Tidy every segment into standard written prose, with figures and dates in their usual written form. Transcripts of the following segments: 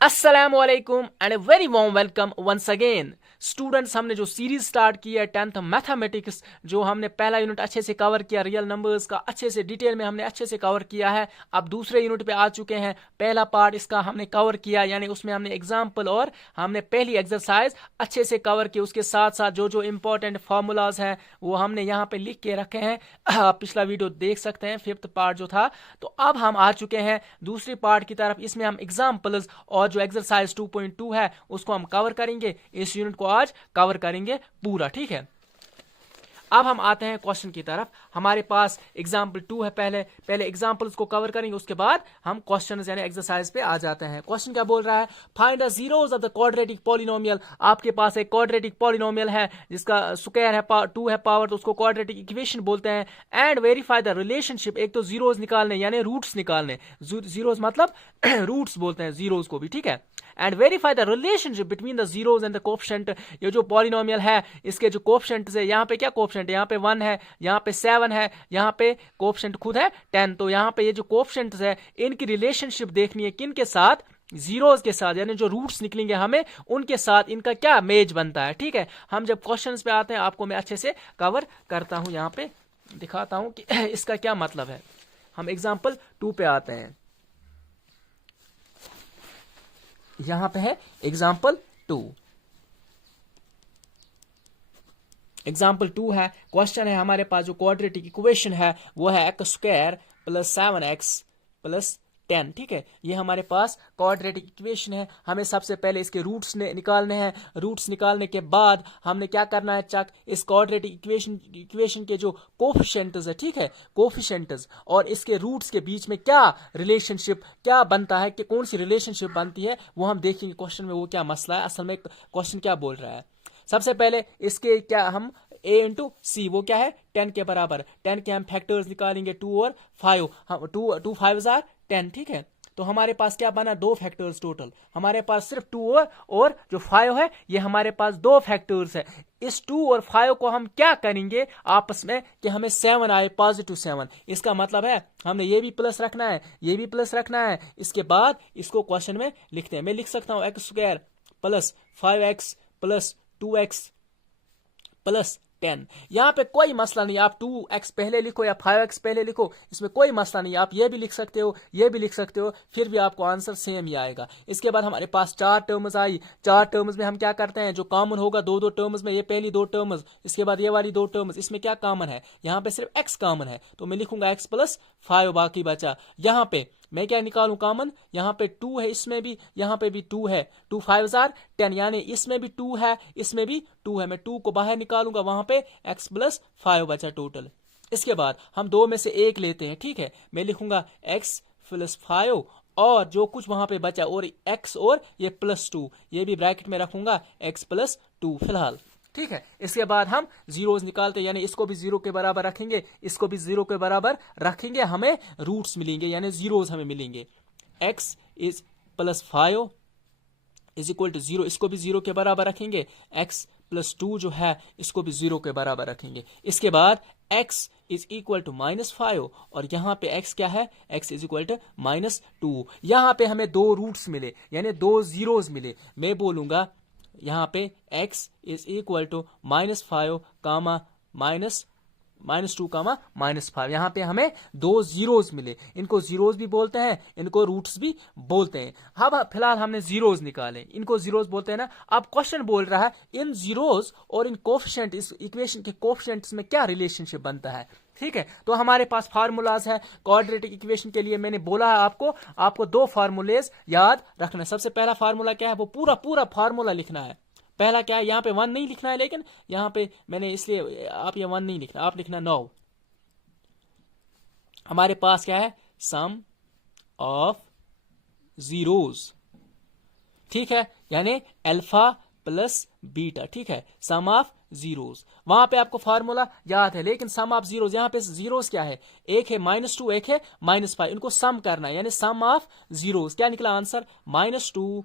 अस्सलामुअलैकुम and very warm welcome once again students. हमने जो सीरीज स्टार्ट की है 10th मैथमेटिक्स, जो हमने पहला यूनिट अच्छे से कवर किया, रियल नंबर्स का अच्छे से डिटेल में हमने अच्छे से कवर किया है। अब दूसरे यूनिट पे आ चुके हैं। पहला पार्ट इसका हमने कवर किया, यानी उसमें हमने एग्जाम्पल और हमने पहली एक्सरसाइज अच्छे से कवर की। उसके साथ साथ जो जो इंपॉर्टेंट फार्मूलाज हैं वो हमने यहाँ पे लिख के रखे हैं। आप पिछला वीडियो देख सकते हैं, 5th पार्ट जो था। तो अब हम आ चुके हैं दूसरी पार्ट की तरफ। इसमें हम एग्जाम्पल्स और जो एक्सरसाइज 2.2 है उसको हम कवर करेंगे। इस यूनिट को आज कवर करेंगे पूरा, ठीक है। अब हम आते हैं क्वेश्चन की तरफ। हमारे पास एग्जाम्पल 2 है। पहले एग्जाम्पल्स को कवर करेंगे, उसके बाद हम क्वेश्चन यानी एक्सरसाइज पे आ जाते हैं। क्वेश्चन क्या बोल रहा है? Find the zeros of the quadratic polynomial. आपके पास एक क्वाड्रेटिक पॉलिनोमियल है जिसका स्क्वायर है 2 है पावर, तो उसको क्वाड्रेटिक इक्वेशन बोलते हैं। And verify the relationship. एक तो जीरोस निकालने यानी रूट्स निकालने, जीरोस मतलब रूट्स बोलते हैं जीरोस को भी, ठीक है। And verify the relationship between the zeros and the coefficient. ये जो पॉलिनोमियल है इसके जो कोएफिशिएंट है, यहाँ पे क्या कोएफिशिएंट है? यहाँ पे 1 है, यहाँ पे 7 है, यहाँ पे कोएफिशिएंट खुद है 10। तो यहाँ पे ये जो कोएफिशिएंट है इनकी रिलेशनशिप देखनी है किन के साथ? जीरोस के साथ, यानी जो रूट्स निकलेंगे हमें उनके साथ इनका क्या मेज बनता है, ठीक है। हम जब क्वेश्चंस पे आते हैं आपको मैं अच्छे से कवर करता हूं, यहाँ पे दिखाता हूं कि इसका क्या मतलब है। हम एग्जाम्पल 2 पे आते हैं। यहां पे है एग्जाम्पल 2। एग्जाम्पल 2 है, क्वेश्चन है हमारे पास जो क्वाड्रेटिक इक्वेशन है वो है x square plus 7x plus 10, ठीक है। ये हमारे पास क्वाड्रेटिक इक्वेशन है। हमें सबसे पहले इसके रूट्स निकालने हैं। रूट्स निकालने के बाद हमने क्या करना है? चेक इस क्वाड्रेटिक इक्वेशन के जो कोफिशिएंट्स है, ठीक है, कोफिशिएंट्स और इसके रूट्स के बीच में क्या रिलेशनशिप क्या बनता है, कि कौन सी रिलेशनशिप बनती है वो हम देखेंगे क्वेश्चन में। वो क्या मसला है, असल में क्वेश्चन क्या बोल रहा है। सबसे पहले इसके क्या हम a इंटू सी, वो क्या है 10 के बराबर। 10 के हम फैक्टर्स निकालेंगे 2 और 5। हम 2 5 10, ठीक है। तो हमारे पास क्या बना? 2 फैक्टर्स टोटल। हमारे पास सिर्फ 2 और जो 5 है ये हमारे पास 2 फैक्टर्स है। इस 2 और 5 को हम क्या करेंगे आपस में कि हमें 7 आए, पॉजिटिव 7। इसका मतलब है हमने ये भी प्लस रखना है, ये भी प्लस रखना है। इसके बाद इसको क्वेश्चन में लिखते हैं। मैं लिख सकता हूं x square plus 5x plus 2x plus 10। यहां पे कोई मसला नहीं, आप 2x पहले लिखो या 5x पहले लिखो, इसमें कोई मसला नहीं। आप ये भी लिख सकते हो, ये भी लिख सकते हो, फिर भी आपको आंसर सेम ही आएगा। इसके बाद हमारे पास 4 टर्म्स आई। 4 टर्म्स में हम क्या करते हैं? जो कॉमन होगा 2 टर्म्स में, ये पहली 2 टर्म्स, इसके बाद ये वाली 2 टर्म्स, इसमें क्या कॉमन है? यहाँ पे सिर्फ x कॉमन है, तो मैं लिखूंगा x प्लस 5, बाकी बचा। यहाँ पे मैं क्या निकालूं कॉमन? यहाँ पे 2 है, इसमें भी, यहाँ पे भी 2 है। 2 5 10, यानी इसमें भी 2 है, इसमें भी 2 है। मैं 2 को बाहर निकालूंगा, वहां पे x प्लस 5 बचा टोटल। इसके बाद हम 2 में से 1 लेते हैं, ठीक है। मैं लिखूंगा x प्लस 5 और जो कुछ वहां पे बचा और x और ये प्लस 2, ये भी ब्रैकेट में रखूंगा x प्लस 2 फिलहाल, ठीक है। इसके बाद हम जीरोस निकालते हैं, यानी इसको भी 0 के बराबर रखेंगे, इसको भी 0 के बराबर रखेंगे, हमें रूट्स मिलेंगे यानी जीरोस हमें मिलेंगे। x is plus 5 is equal to 0, इसको भी 0 के बराबर रखेंगे। x प्लस 2 जो है इसको भी 0 के बराबर रखेंगे। इसके बाद x इज इक्वल टू -5 और यहाँ पे x क्या है? x is equal to -2। यहाँ पे हमें 2 रूट्स मिले यानी 2 जीरोस मिले। मैं बोलूंगा यहाँ पे x इज इक्वल टू -5 कामा -2 कामा -5। यहाँ पे हमें 2 जीरोस मिले। इनको जीरोस भी बोलते हैं, इनको रूट्स भी बोलते हैं। अब फिलहाल हमने जीरोस निकाले, इनको जीरोस बोलते हैं ना। अब क्वेश्चन बोल रहा है इन जीरोस और इन कोफिशिएंट, इस इक्वेशन के कोफिशिएंट्स में क्या रिलेशनशिप बनता है, ठीक है। तो हमारे पास फार्मूलाज है क्वाड्रेटिक इक्वेशन के लिए। मैंने बोला है आपको 2 फार्मूलेज याद रखना है। सबसे पहला फार्मूला क्या है? वो पूरा फार्मूला लिखना है। पहला क्या है? यहाँ पे 1 नहीं लिखना है, लेकिन यहाँ पे मैंने इसलिए आप ये 1 नहीं लिखना, आप लिखना 9। हमारे पास क्या है? सम ऑफ जीरोस, ठीक है, यानी अल्फा प्लस बीटा, ठीक है, सम ऑफ जीरोस। वहां पे आपको फार्मूला याद है, लेकिन सम ऑफ जीरोस, यहाँ पे जीरोस क्या है? एक है -2, एक है -5, इनको सम करना है, यानी सम ऑफ जीरोस। क्या निकला आंसर? -2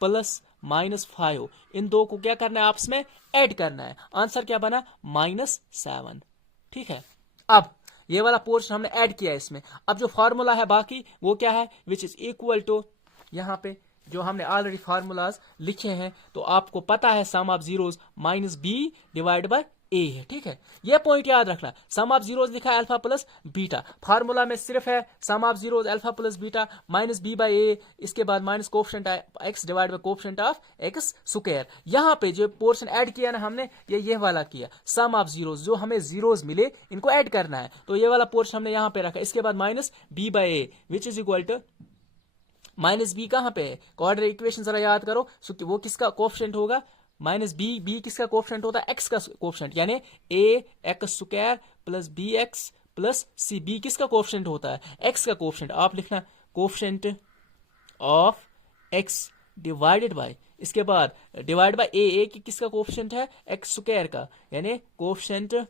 प्लस -5। इन दो को क्या करना है? आपस में ऐड करना है। आंसर क्या बना? -7, ठीक है। अब ये वाला पोर्शन हमने ऐड किया इसमें। अब जो फॉर्मूला है बाकी वो क्या है? विच इज इक्वल टू, यहाँ पे जो हमने ऑलरेडी फार्मूलाज लिखे हैं, तो आपको पता है sum of zeros minus B divide by A है, ठीक है। ये पॉइंट याद रखना, सम ऑफ जीरोस लिखा है अल्फा प्लस बीटा, फार्मूला में सिर्फ है sum of zeros alpha plus beta minus B by A, इसके बाद minus coefficient X divide by coefficient of X square. यहाँ पे जो पोर्शन ऐड किया ना हमने, ये वाला किया, सम ऑफ जीरोस, जो हमें जीरोस मिले इनको ऐड करना है, तो ये वाला पोर्शन हमने यहाँ पे रखा। इसके बाद minus B by A which is equal to minus B कहाँ पे है, क्वाड्रेटिक इक्वेशन जरा याद करो, वो किसका कोफिशिएंट होगा, माइनस बी किसका कोफिशिएंट होता है, एक्स का कोफिशिएंट, यानी A x square plus B x plus C, B किसका कोफिशिएंट होता है, एक्स का कोफिशिएंट। आप लिखना coefficient of X divided by, इसके बाद डिवाइड बाय ए की किसका कोफिशिएंट है, एक्स स्क्वायर का, यानी कोफिशिएंट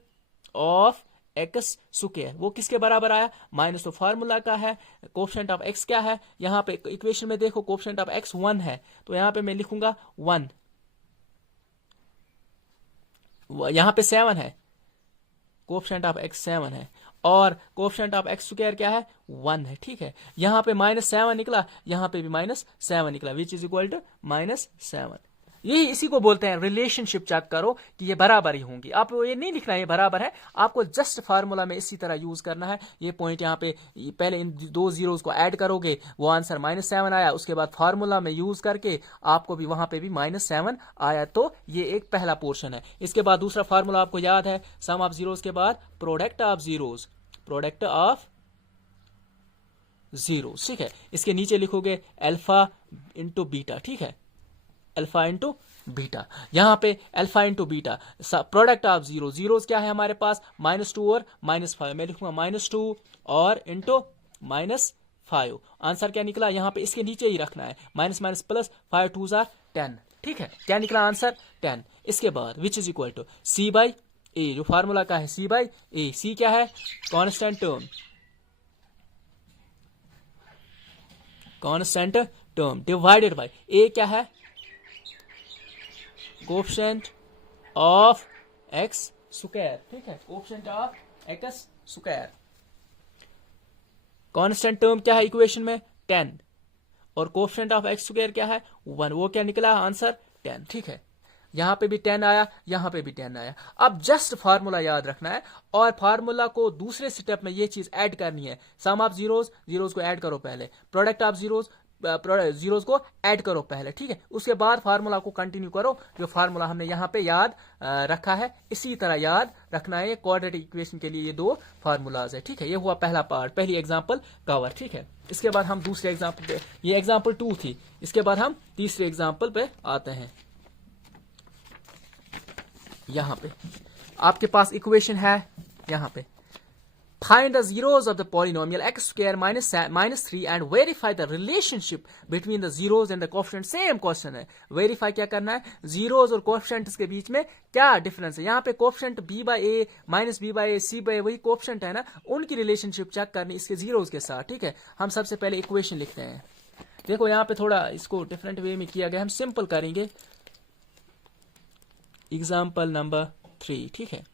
ऑफ एक्स स्क्वायर, वो किसके बराबर आया, माइनस तो फार्मूला का है, कोफिशिएंट ऑफ एक्स क्या है, यहाँ पे इक्वेशन में देखो कोफिशिएंट ऑफ एक्स 1 है, तो यहाँ पे मैं लिखूंगा 1, यहाँ पे 7 है, कोफिशिएंट ऑफ एक्स 7 है, और कोफिशिएंट ऑफ एक्स स्क्वायर क्या है, 1 है, ठीक है। यहाँ पे -7 निकला, यहाँ पे भी -7 निकला, विच इज इक्वल टू -7। यही इसी को बोलते हैं रिलेशनशिप, चेक करो कि ये बराबर ही होंगी। आप ये नहीं लिखना है ये बराबर है, आपको जस्ट फार्मूला में इसी तरह यूज करना है। ये पॉइंट यहाँ पे पहले इन दो जीरोस को ऐड करोगे, वो आंसर -7 आया, उसके बाद फार्मूला में यूज करके आपको भी वहां पे भी -7 आया, तो ये एक पहला पोर्शन है। इसके बाद दूसरा फार्मूला आपको याद है, सम ऑफ जीरोस के बाद product of zeros, product of zeros, ठीक है। इसके नीचे लिखोगे अल्फा इंटू बीटा, ठीक है, अल्फा इंटू बीटा, यहाँ पे alpha into beta, product of zero, zeros क्या है हमारे पास, -2 और -5, मैं लिखूंगा -2 और इंटू -5, आंसर क्या निकला, यहाँ पे इसके नीचे ही रखना है, माइनस माइनस प्लस, 5 2 10, ठीक है, क्या निकला आंसर 10। इसके बाद which is equal to C by A, जो फार्मूला का है सी बाई ए, सी क्या है, constant term divided by A क्या है, कोफिशिएंट ऑफ एक्स स्क्वायर, ठीक है, coefficient of X square. Constant term क्या है इक्वेशन में, 10, और कोफिशिएंट ऑफ एक्स स्क्वायर क्या है, 1, वो क्या निकला आंसर 10, ठीक है। यहां पे भी 10 आया, यहां पे भी 10 आया। अब जस्ट फार्मूला याद रखना है, और फार्मूला को दूसरे स्टेप में ये चीज ऐड करनी है, सम ऑफ जीरोस, जीरोस को ऐड करो पहले, प्रोडक्ट ऑफ जीरोस, जीरोस को ऐड करो पहले, ठीक है, उसके बाद फार्मूला को कंटिन्यू करो। जो फार्मूला हमने यहाँ पे याद रखा है, इसी तरह याद रखना है। क्वाड्रेटिक इक्वेशन के लिए ये दो फार्मूलाज है, ठीक है। ये हुआ पहला पार्ट, पहली एग्जांपल कवर, ठीक है। इसके बाद हम दूसरे एग्जांपल पे, ये एग्जांपल 2 थी, इसके बाद हम तीसरे एग्जांपल पे आते हैं। यहाँ पे आपके पास इक्वेशन है, यहाँ पे find the zeros of the polynomial x square minus 3 and verify the relationship between the zeros and the coefficient। Same question है, वेरीफाई क्या करना है, जीरोस और कोफिशिएंट्स के बीच में क्या डिफरेंस है। यहाँ पे coefficient b by a minus b by a c by वही कोफिशिएंट है ना, उनकी रिलेशनशिप चेक करनी इसके जीरोस के साथ, ठीक है। हम सबसे पहले इक्वेशन लिखते हैं, देखो यहाँ पे थोड़ा इसको डिफरेंट वे में किया गया, हम सिंपल करेंगे। एग्जाम्पल नंबर 3, ठीक है।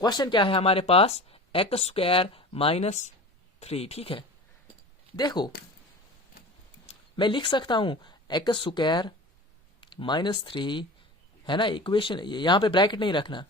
क्वेश्चन क्या है हमारे पास, एक्स स्क्वायर -3, ठीक है। देखो मैं लिख सकता हूं एक्स स्क्वायर -3 है ना, इक्वेशन यहां पे ब्रैकेट नहीं रखना,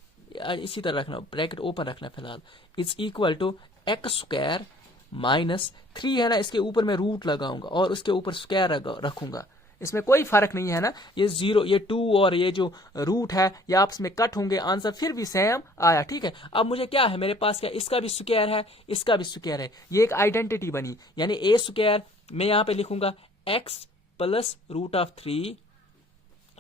इसी तरह रखना, ब्रैकेट ओपन रखना फिलहाल, is equal to x square -3 है ना, इसके ऊपर मैं रूट लगाऊंगा और उसके ऊपर स्क्वायर रखूंगा, इसमें कोई फर्क नहीं है ना, ये 0, ये 2 और ये जो रूट है ये आपस में कट होंगे, आंसर फिर भी सेम आया, ठीक है। अब मुझे क्या है, मेरे पास क्या, इसका भी स्क्वायर है, इसका भी स्क्वायर है, ये एक आइडेंटिटी बनी, यानी ए स्क्वायर मैं यहां पे लिखूंगा x plus √3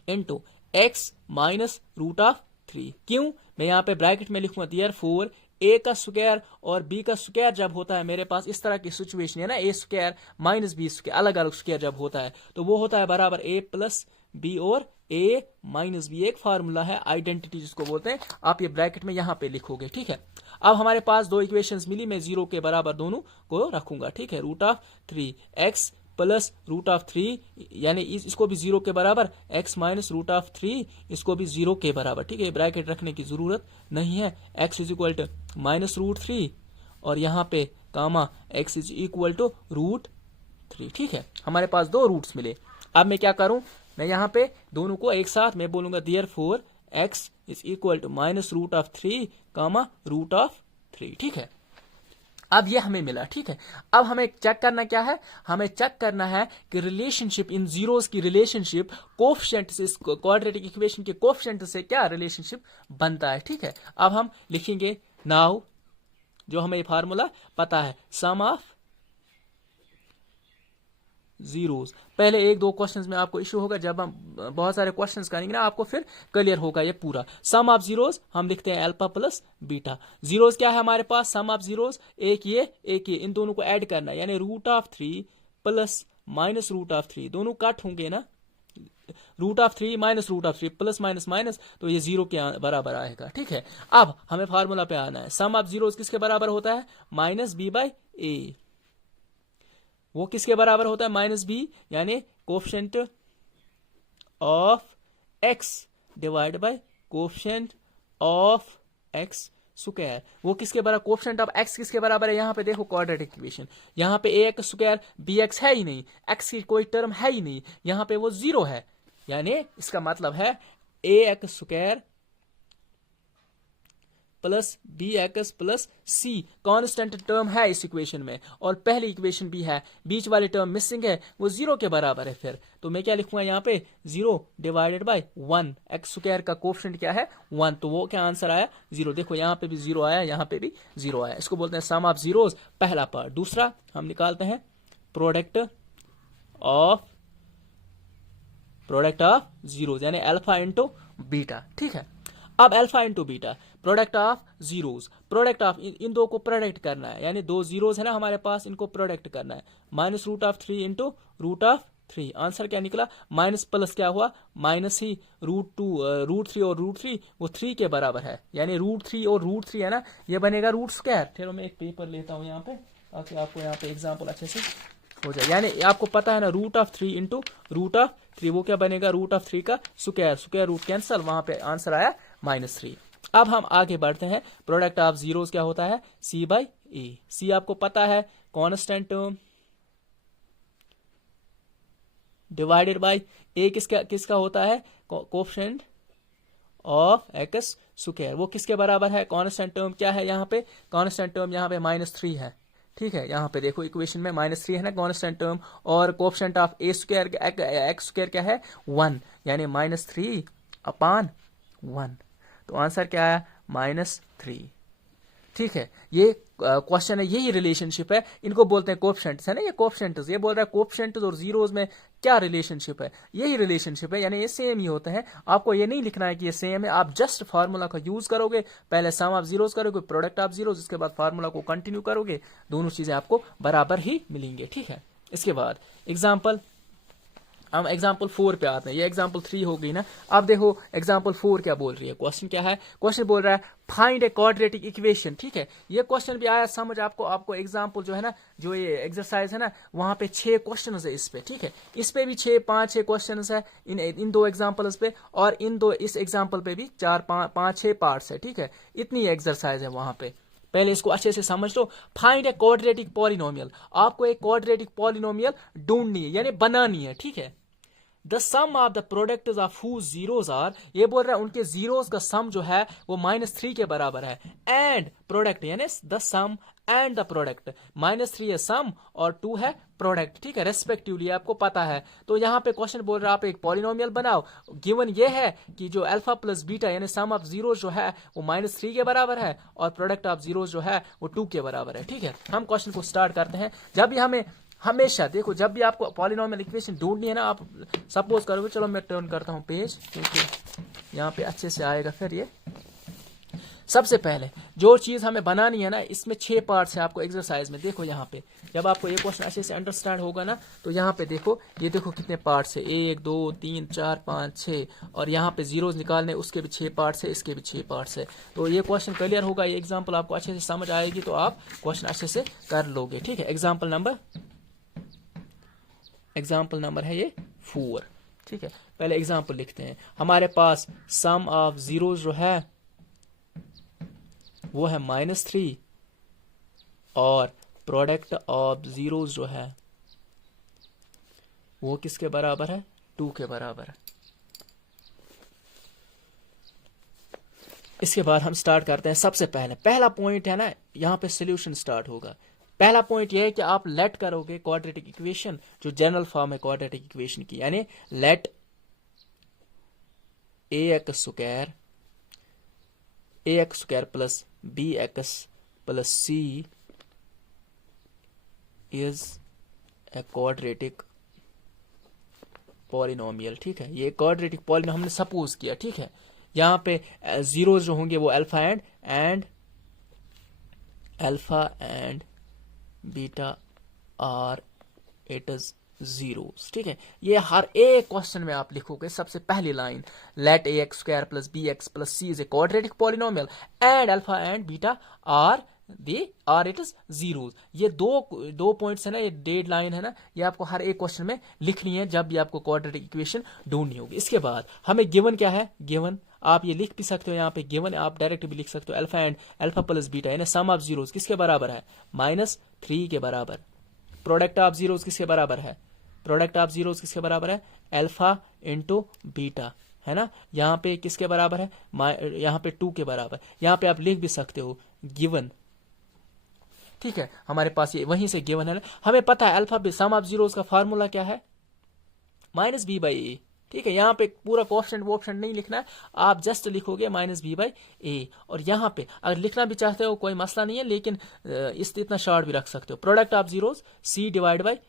into x minus √3। क्यों, मैं यहां पे ब्रैकेट में लिखूंगा देयरफॉर ए का स्क्वायर और बी का स्क्वायर जब होता है, मेरे पास इस तरह की सिचुएशन है ना, ए स्क्वायर माइनस बी स्क्वायर अलग अलग स्क्वायर जब होता है, तो वो होता है बराबर ए प्लस बी और ए माइनस बी, एक फार्मूला है आइडेंटिटी जिसको बोलते हैं, आप ये ब्रैकेट में यहाँ पे लिखोगे, ठीक है। अब हमारे पास दो इक्वेशंस मिली, मैं 0 के बराबर दोनों को रखूंगा, ठीक है। √3 एक्स प्लस √3, यानी इसको भी 0 के बराबर, x माइनस √3 इसको भी 0 के बराबर, ठीक है। ब्रैकेट रखने की जरूरत नहीं है, x इज इक्वल टू -√3 और यहाँ पे कामा x इज इक्वल टू 3। ठीक है, हमारे पास दो रूट्स मिले। अब मैं क्या करूं, मैं यहाँ पे दोनों को एक साथ मैं बोलूंगा therefore x is equal to -√3 comma √3। ठीक है, अब ये हमें मिला। ठीक है, अब हमें चेक करना क्या है, हमें चेक करना है कि रिलेशनशिप इन जीरोस की रिलेशनशिप कोफिशिएंट से, इस क्वाड्रेटिक इक्वेशन के कोफिशिएंट से क्या रिलेशनशिप बनता है। ठीक है, अब हम लिखेंगे नाउ, जो हमें ये फार्मूला पता है, सम ऑफ जीरोस। पहले एक दो क्वेश्चंस में आपको इश्यू होगा, जब हम बहुत सारे क्वेश्चंस करेंगे ना आपको फिर क्लियर होगा ये पूरा। सम ऑफ जीरोस हम लिखते हैं अल्फा प्लस बीटा। जीरोस क्या है हमारे पास, सम ऑफ जीरोस एक ये इन दोनों को ऐड करना है, यानी √3 प्लस -√3 दोनों कट होंगे ना, √3 -√3 प्लस माइनस माइनस, तो ये जीरो के बराबर आएगा। ठीक है, अब हमें फार्मूला पे आना है। सम ऑफ जीरोस किसके बराबर होता है, -b/a। वो किसके बराबर होता है, -b, यानी coefficient of x divide by coefficient of x square. वो किसके बराबर, कोफिशिएंट ऑफ x किसके बराबर है, यहाँ पे देखो क्वाड्रेटिक इक्वेशन, यहाँ पे ax स्क्वायर bx है ही नहीं, x की कोई टर्म है ही नहीं, यहाँ पे वो जीरो है, यानी इसका मतलब है ax square plus bx plus c constant term है इस इक्वेशन में, और पहली इक्वेशन भी है, बीच वाली टर्म मिसिंग है, वो जीरो के बराबर है। फिर तो मैं क्या लिखूंगा यहाँ पे, 0 डिवाइडेड बाय 1, एक्स स्क्वायर का कोफिशिएंट क्या है 1, तो वो क्या आंसर आया 0। देखो यहाँ पे भी 0 आया, यहाँ पे भी 0 आया। इसको बोलते हैं सम ऑफ जीरोस, पहला पार्ट। दूसरा हम निकालते हैं प्रोडक्ट ऑफ जीरोस, यानी अल्फा इंटू बीटा। ठीक है, अब alpha into beta, product of zeros, product of इन दो को प्रोडक्ट करना है, यानी दो जीरोस है ना हमारे पास, इनको प्रोडक्ट करना है, -√3 इंटू √3। आंसर क्या निकला, माइनस प्लस क्या हुआ, माइनस ही √3 और √3 वो 3 के बराबर है, यानी √3 और √3 है ना, ये बनेगा रूट स्क्वायर। ठहरो मैं एक पेपर लेता हूँ यहाँ पे, ताकि आपको यहाँ पे एग्जाम्पल अच्छे से हो जाए। यानी आपको पता है ना, √3 इंटू √3, वो क्या बनेगा, √3 का स्क्वायर रूट कैंसल, वहां पे आंसर आया -3। अब हम आगे बढ़ते हैं, प्रोडक्ट ऑफ जीरोस क्या होता है, c/a। c आपको पता है constant term divided bye a किसका होता है, कोफिशिएंट ऑफ x स्क्वायर। वो किसके बराबर है, कांस्टेंट टर्म क्या है यहाँ पे, कांस्टेंट टर्म यहाँ पे -3 है। ठीक है, यहाँ पे देखो इक्वेशन में -3 है ना कांस्टेंट टर्म, और coefficient of a square x square क्या है 1, यानी -3/1, तो आंसर क्या आया -3। ठीक है, ये क्वेश्चन है, यही रिलेशनशिप है, इनको बोलते हैं कोफिशिएंट्स है ना, ये कोफिशिएंट्स, ये बोल रहा है कोफिशिएंट्स और जीरोस में क्या रिलेशनशिप है, यही रिलेशनशिप है, यानी ये सेम ही होते हैं। आपको ये नहीं लिखना है कि ये सेम है, आप जस्ट फार्मूला का यूज करोगे, पहले सम ऑफ जीरोस करोगे, प्रोडक्ट ऑफ जीरोस, इसके बाद फार्मूला को कंटिन्यू करोगे, दोनों चीजें आपको बराबर ही मिलेंगे। ठीक है, इसके बाद एग्जाम्पल, हम एग्जाम्पल 4 पे आते हैं, ये एग्जाम्पल 3 हो गई ना। अब देखो एग्जाम्पल 4 क्या बोल रही है, क्वेश्चन क्या है, क्वेश्चन बोल रहा है फाइंड ए क्वाड्रेटिक इक्वेशन। ठीक है, ये क्वेश्चन भी आया समझ आपको एग्जाम्पल जो है ना, जो ये एक्सरसाइज है ना, वहां पे 6 क्वेश्चन है इस पे। ठीक है, इस पे भी 5-6 क्वेश्चन है इन दो एग्जाम्पल्स पे, और इस एग्जाम्पल पे भी 4-5-6 पार्ट्स है। ठीक है, इतनी एक्सरसाइज है वहां पे, पहले इसको अच्छे से समझ लो। फाइंड ए क्वाड्रेटिक पॉलिनोमियल, आपको एक क्वाड्रेटिक पॉलिनोमियल ढूंढनी है, यानी बनानी है। ठीक है, the sum of the product of whose zeros are, ये बोल रहा है उनके जीरोस का सम जो है वो -3 के बराबर है, एंड प्रोडक्ट यानी the sum and the product, -3 है सम और 2 है प्रोडक्ट। ठीक है, रेस्पेक्टिवली आपको पता है। तो यहाँ पे क्वेश्चन बोल रहा है आप एक पॉलिनोमियल बनाओ, गिवन ये है कि जो अल्फा प्लस बीटा यानी सम ऑफ जीरो जो है वो -3 के बराबर है, और प्रोडक्ट ऑफ जीरो जो है वो 2 के बराबर है। ठीक है, हम क्वेश्चन को स्टार्ट करते हैं। जब भी हमें हमेशा देखो, जब भी आपको पॉलिनोमियल इक्वेशन ढूंढनी है ना, आप सपोज करोगे, चलो मैं टर्न करता हूं पेज, क्योंकि यहाँ पे अच्छे से आएगा। फिर ये सबसे पहले जो चीज हमें बनानी है ना, इसमें 6 पार्ट्स है आपको एक्सरसाइज में। देखो यहाँ पे जब आपको ये क्वेश्चन अच्छे से अंडरस्टैंड होगा ना, तो यहाँ पे देखो, ये देखो कितने पार्ट्स है, 1 2 3 4 5 6, और यहाँ पे जीरोस निकालने, उसके भी 6 पार्ट्स है, इसके भी 6 पार्ट्स है। तो ये क्वेश्चन क्लियर होगा, ये एग्जाम्पल आपको अच्छे से समझ आएगी, तो आप क्वेश्चन अच्छे से कर लोगे। ठीक है, एग्जाम्पल नंबर है ये 4। ठीक है, पहले एग्जाम्पल लिखते हैं। हमारे पास सम ऑफ जीरोस जो है वो है -3, और प्रोडक्ट ऑफ जीरोस जो है वो किसके बराबर है, 2 के बराबर है। इसके बाद हम स्टार्ट करते हैं। सबसे पहले पहला पॉइंट है ना, यहाँ पे सोल्यूशन स्टार्ट होगा। पहला पॉइंट यह है कि आप लेट करोगे क्वाड्रेटिक इक्वेशन, जो जनरल फॉर्म है क्वाड्रेटिक इक्वेशन की, यानी let ax square plus bx plus c is a quadratic polynomial. ठीक है, ये क्वाड्रेटिक पॉलिनोमियल हमने सपोज किया। ठीक है, यहाँ पे जीरोज जो होंगे वो alpha and beta are it is zeros. ठीक है, ये हर एक क्वेश्चन में आप लिखोगे सबसे पहली line, let ax square plus bx plus c is a quadratic polynomial and alpha and beta are it is zeros. ये दो पॉइंट्स है ना, ये डेड लाइन है ना, ये आपको हर एक क्वेश्चन में लिखनी है जब भी आपको क्वाड्रेटिक इक्वेशन ढूंढनी होगी। इसके बाद हमें गिवन क्या है, गिवन आप ये लिख भी सकते हो, यहाँ पे गिवन आप डायरेक्ट भी लिख सकते हो, अल्फा प्लस बीटा यानी सम ऑफ जीरोस किसके बराबर है, -3 के बराबर। प्रोडक्ट ऑफ जीरोस किसके बराबर है, प्रोडक्ट ऑफ जीरोस किसके बराबर है, अल्फा इंटू बीटा, है ना। यहाँ पे किसके बराबर है, यहाँ पे 2 के बराबर। यहाँ पे आप लिख भी सकते हो गिवन। ठीक है, हमारे पास ये वहीं से गिवन है ना, हमें पता है अल्फा सम ऑफ जीरोस का फार्मूला क्या है, -b/a। ठीक है, यहाँ पे पूरा कोएफिशिएंट वोएफिशिएंट नहीं लिखना है, आप जस्ट लिखोगे -b/a। और यहाँ पे अगर लिखना भी चाहते हो कोई मसला नहीं है, लेकिन इतना शॉर्ट भी रख सकते हो, प्रोडक्ट ऑफ जीरोस c/a।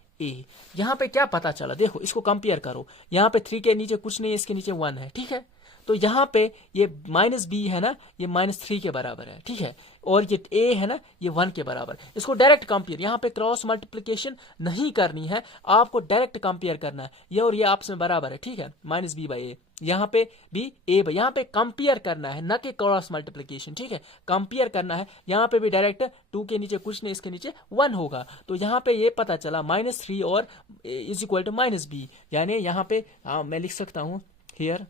यहाँ पे क्या पता चला, देखो इसको कंपेयर करो, यहाँ पे 3 के नीचे कुछ नहीं है, इसके नीचे 1 है। ठीक है, तो यहाँ पे ये -b है ना, ये -3 के बराबर है। ठीक है, और ये a है ना, ये 1 के बराबर। इसको डायरेक्ट कंपेयर, यहाँ पे क्रॉस मल्टीप्लिकेशन नहीं करनी है, आपको डायरेक्ट कंपेयर करना है, ये और ये आपस में बराबर है। ठीक है, -b/a, यहाँ पे भी a, यहाँ पे कंपेयर करना है, न कि क्रॉस मल्टीप्लिकेशन। ठीक है, कंपेयर करना है, यहाँ पे भी डायरेक्ट 2 के नीचे कुछ नहीं, इसके नीचे 1 होगा। तो यहाँ पे ये पता चला -3 और इज इक्वल टू -b, यानी यहाँ पे मैं लिख सकता हूँ हियर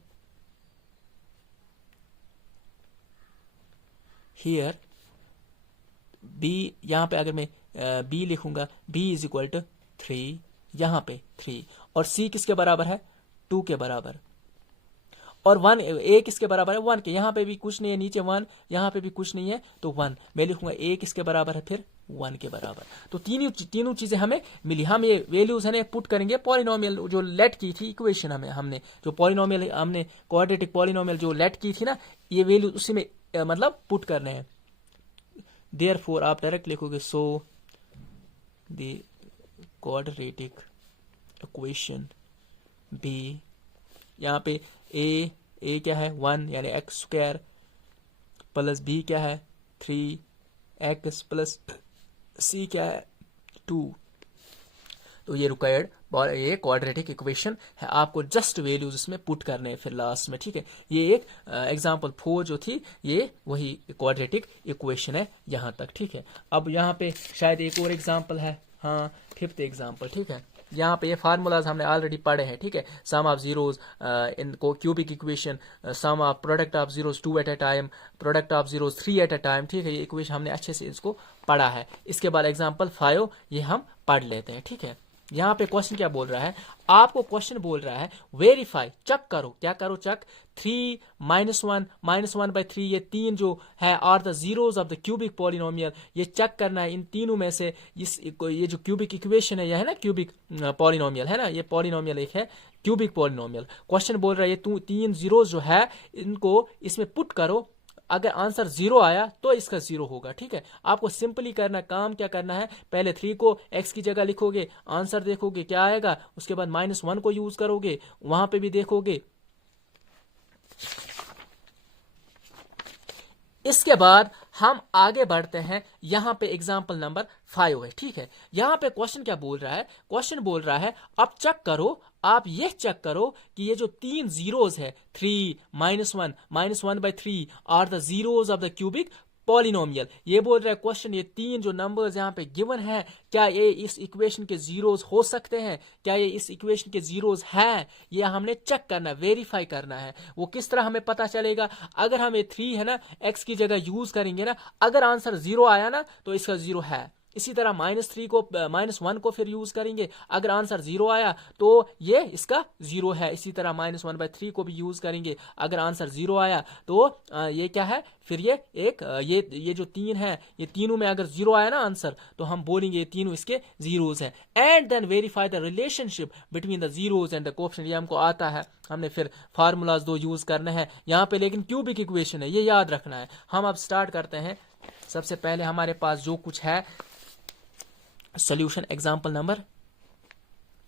b, यहाँ पे अगर मैं b लिखूंगा, b इज इक्वल टू 3, यहाँ पे 3, और c किसके बराबर है, 2 के बराबर, और 1 a किसके बराबर है, 1 के। यहाँ पे भी कुछ नहीं है, नीचे 1, यहाँ पे भी कुछ नहीं है, तो 1 मैं लिखूंगा। a किसके बराबर है, फिर 1 के बराबर। तो तीनों चीजें हमें मिली। हम ये वैल्यूज है ना पुट करेंगे, पॉलिनोमियल जो लेट की थी इक्वेशन, हमने जो पॉलिनोमियल हमने क्वाड्रेटिक पॉलिनोमियल जो लेट की थी ना, ये वैल्यू उसी में मतलब पुट करने हैं। देयरफॉर आप डायरेक्ट लिखोगे so the quadratic equation be, यहाँ पे a क्या है 1 यानी x स्क्वायर, प्लस b क्या है 3x, प्लस c क्या है 2। तो ये रिक्वायर्ड ये क्वाड्रेटिक इक्वेशन है, आपको जस्ट वैल्यूज इसमें पुट करने हैं फिर लास्ट में। ठीक है, ये एक एग्जांपल 4 जो थी, ये वही क्वाड्रेटिक इक्वेशन है यहाँ तक। ठीक है, अब यहाँ पे शायद एक और एग्जांपल है, हाँ 5th एग्जांपल। ठीक है, यहाँ पे ये फार्मूलाज हमने ऑलरेडी पढ़े हैं। ठीक है, sum of zeros in cubic equation, sum of product of zeros 2 at a time, product of zeros 3 at a time. ठीक है, ये इक्वेशन हमने अच्छे से इसको पढ़ा है। इसके बाद एग्जांपल 5 ये हम पढ़ लेते हैं। ठीक है, यहाँ पे क्वेश्चन क्या बोल रहा है, आपको क्वेश्चन बोल रहा है वेरीफाई, चेक करो, क्या करो चेक, 3 -1 -1/3 ये 3 जो है are the zeros of the cubic polynomial. ये चेक करना है इन तीनों में से ये जो क्यूबिक इक्वेशन है, ये है ना क्यूबिक पॉलिनोमियल है ना, ये पॉलिनोमियल एक है क्यूबिक पॉलिनोमियल। क्वेश्चन बोल रहा है ये 3 जीरोस जो है इनको इसमें पुट करो, अगर आंसर 0 आया तो इसका 0 होगा। ठीक है, आपको सिंपली करना, काम क्या करना है, पहले 3 को x की जगह लिखोगे, आंसर देखोगे क्या आएगा, उसके बाद -1 को यूज करोगे, वहां पे भी देखोगे। इसके बाद हम आगे बढ़ते हैं, यहां पे एग्जांपल नंबर 5 है। ठीक है, यहां पे क्वेश्चन क्या बोल रहा है, क्वेश्चन बोल रहा है अब चेक करो, आप ये चेक करो कि ये जो 3 जीरोस है 3 -1 -1/3 are the zeros of the cubic polynomial. ये बोल रहा है क्वेश्चन, ये 3 जो नंबर्स यहाँ पे गिवन है, क्या ये इस इक्वेशन के जीरोस हो सकते हैं, क्या ये इस इक्वेशन के जीरोस हैं, ये हमने चेक करना, वेरीफाई करना है। वो किस तरह हमें पता चलेगा, अगर हम ये 3 है ना x की जगह यूज करेंगे ना, अगर आंसर 0 आया ना तो इसका 0 है, इसी तरह -3 को -1 को फिर यूज करेंगे। अगर आंसर 0 आया तो ये इसका 0 है। इसी तरह -1/3 को भी यूज करेंगे। अगर आंसर 0 आया तो ये क्या है, फिर ये एक ये जो 3 है, ये तीनों में अगर 0 आया ना आंसर, तो हम बोलेंगे ये तीनों इसके जीरोस हैं। And then verify the relationship between the zeros and the coefficient. ये हमको आता है, हमने फिर फार्मूलाज 2 यूज करने हैं यहाँ पे, लेकिन क्यूबिक इक्वेशन है, ये याद रखना है। हम अब स्टार्ट करते हैं। सबसे पहले हमारे पास जो कुछ है सॉल्यूशन, एग्जांपल नंबर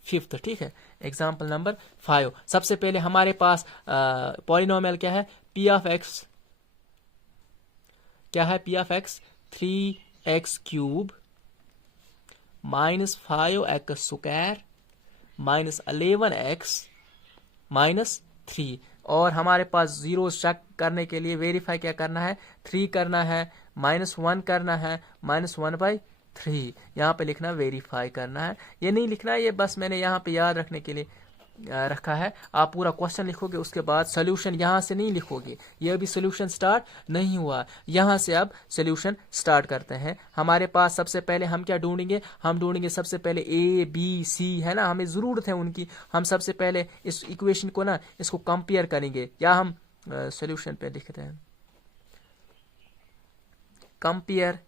5, ठीक है, एग्जांपल नंबर 5। सबसे पहले हमारे पास पॉलिनोमियल क्या है, p ऑफ x क्या है, p of x 3x cube minus 5x square minus 11x minus 3। और हमारे पास जीरो चेक करने के लिए वेरीफाई क्या करना है, 3 करना है, -1 करना है, -1/3 यहाँ पे लिखना, वेरीफाई करना है। ये नहीं लिखना है, ये बस मैंने यहाँ पे याद रखने के लिए रखा है। आप पूरा क्वेश्चन लिखोगे, उसके बाद सोल्यूशन यहाँ से नहीं लिखोगे। ये अभी सोल्यूशन स्टार्ट नहीं हुआ, यहाँ से अब सोल्यूशन स्टार्ट करते हैं। हमारे पास सबसे पहले हम क्या ढूंढेंगे, हम ढूंढेंगे सबसे पहले A B C है ना, हमें ज़रूरत है उनकी। हम सबसे पहले इस इक्वेशन को ना, इसको कंपेयर करेंगे, या हम सोल्यूशन पे लिखते हैं compare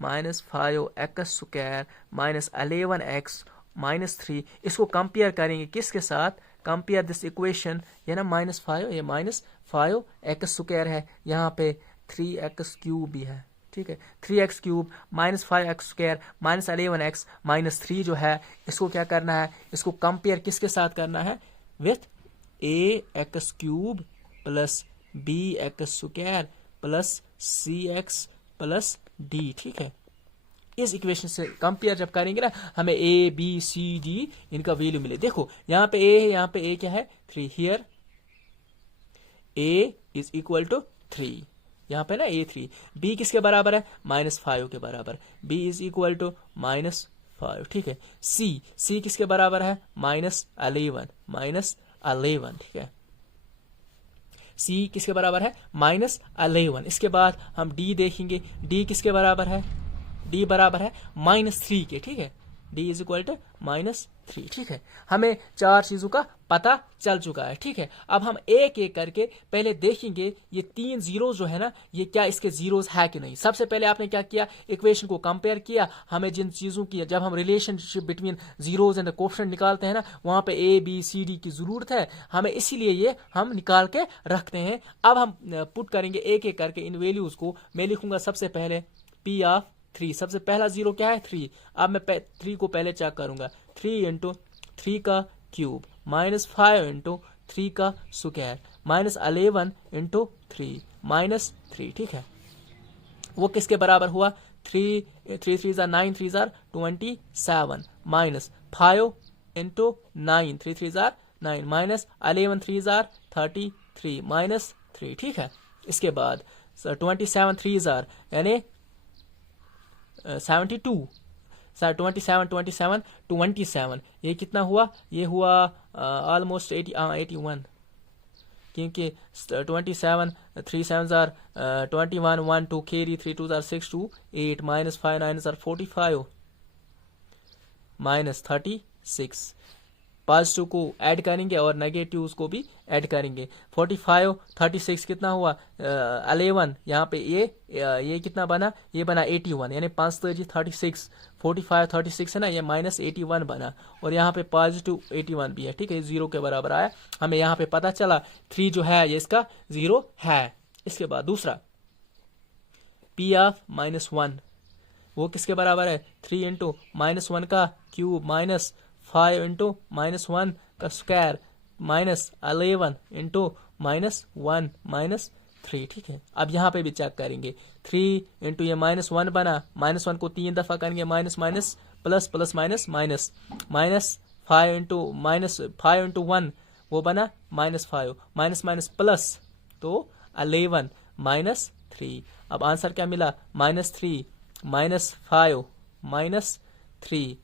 -5x square minus 11x minus 3। इसको कंपेयर करेंगे किसके साथ, कंपेयर दिस इक्वेशन, ये ना -5, ये -5x स्क्वायर है, यहाँ पे 3x क्यूब भी है, ठीक है, 3x cube -5x square minus 11x minus 3 जो है, इसको क्या करना है, इसको कंपेयर किसके साथ करना है, with ax cube plus bx square plus cx plus d, ठीक है। इस इक्वेशन से कंपेयर जब करेंगे ना, हमें a b c d इनका वैल्यू मिले। देखो यहाँ पे a है, यहाँ पे a क्या है, 3, here a is equal to 3, यहाँ पे ना a 3, b किसके बराबर है, -5 के बराबर, b इज इक्वल टू -5, ठीक है। c किसके बराबर है, -11, ठीक है, c किसके बराबर है, -11। इसके बाद हम d देखेंगे, d किसके बराबर है, d बराबर है -3 के, ठीक है, d इज इक्वल टू -3, ठीक है। हमें 4 चीजों का पता चल चुका है, ठीक है। अब हम एक एक करके पहले देखेंगे ये 3 जीरोस जो है ना, ये क्या इसके जीरोस है कि नहीं। सबसे पहले आपने क्या किया, इक्वेशन को कंपेयर किया। हमें जिन चीजों की, जब हम relationship between zeros and the coefficient निकालते हैं ना, वहां पे a b c d की जरूरत है हमें, इसीलिए ये हम निकाल के रखते हैं। अब हम पुट करेंगे एक एक करके इन वैल्यूज को। मैं लिखूंगा सबसे पहले p ऑफ 3, सबसे पहला जीरो क्या है, 3। अब मैं 3 को पहले चेक करूंगा, 3 इंटू 3 का क्यूब -5 इंटू 3 का स्क्वायर -11 इंटू 3 -3, ठीक है। वो किसके बराबर हुआ, 3 3 9, 3 27 -5 इंटू 9, 3 3 9 -11 3 33 -3, ठीक है। इसके बाद 27 3 यानी 72, 27 ये कितना हुआ, ये हुआ ऑलमोस्ट 81, क्योंकि 27 3 7 21 1 2 carry 3 2 6 2 8 -5 9 45 -36। पॉजिटिव को ऐड करेंगे और नेगेटिव को भी ऐड करेंगे। 45 36 कितना हुआ, 11, यहाँ पे ये कितना बना, ये बना 81, यानी 5 36, 45 36 है ना, ये -81 बना, और यहाँ पे पॉजिटिव 81 भी है, ठीक है, 0 के बराबर आया। हमें यहाँ पे पता चला 3 जो है ये इसका 0 है। इसके बाद दूसरा p ऑफ -1, वो किसके बराबर है, 3 इंटू -1 का क्यूब -5 इंटू -1 का स्क्वायर -11 इंटू -1 -3, ठीक है। अब यहाँ पे भी चेक करेंगे, 3 इंटू ये -1 बना, -1 को 3 दफा करेंगे, minus minus plus plus minus minus -5 into 1 वो बना -5 माइनस माइनस प्लस, तो 11 -3। अब आंसर क्या मिला, -3 -5 -3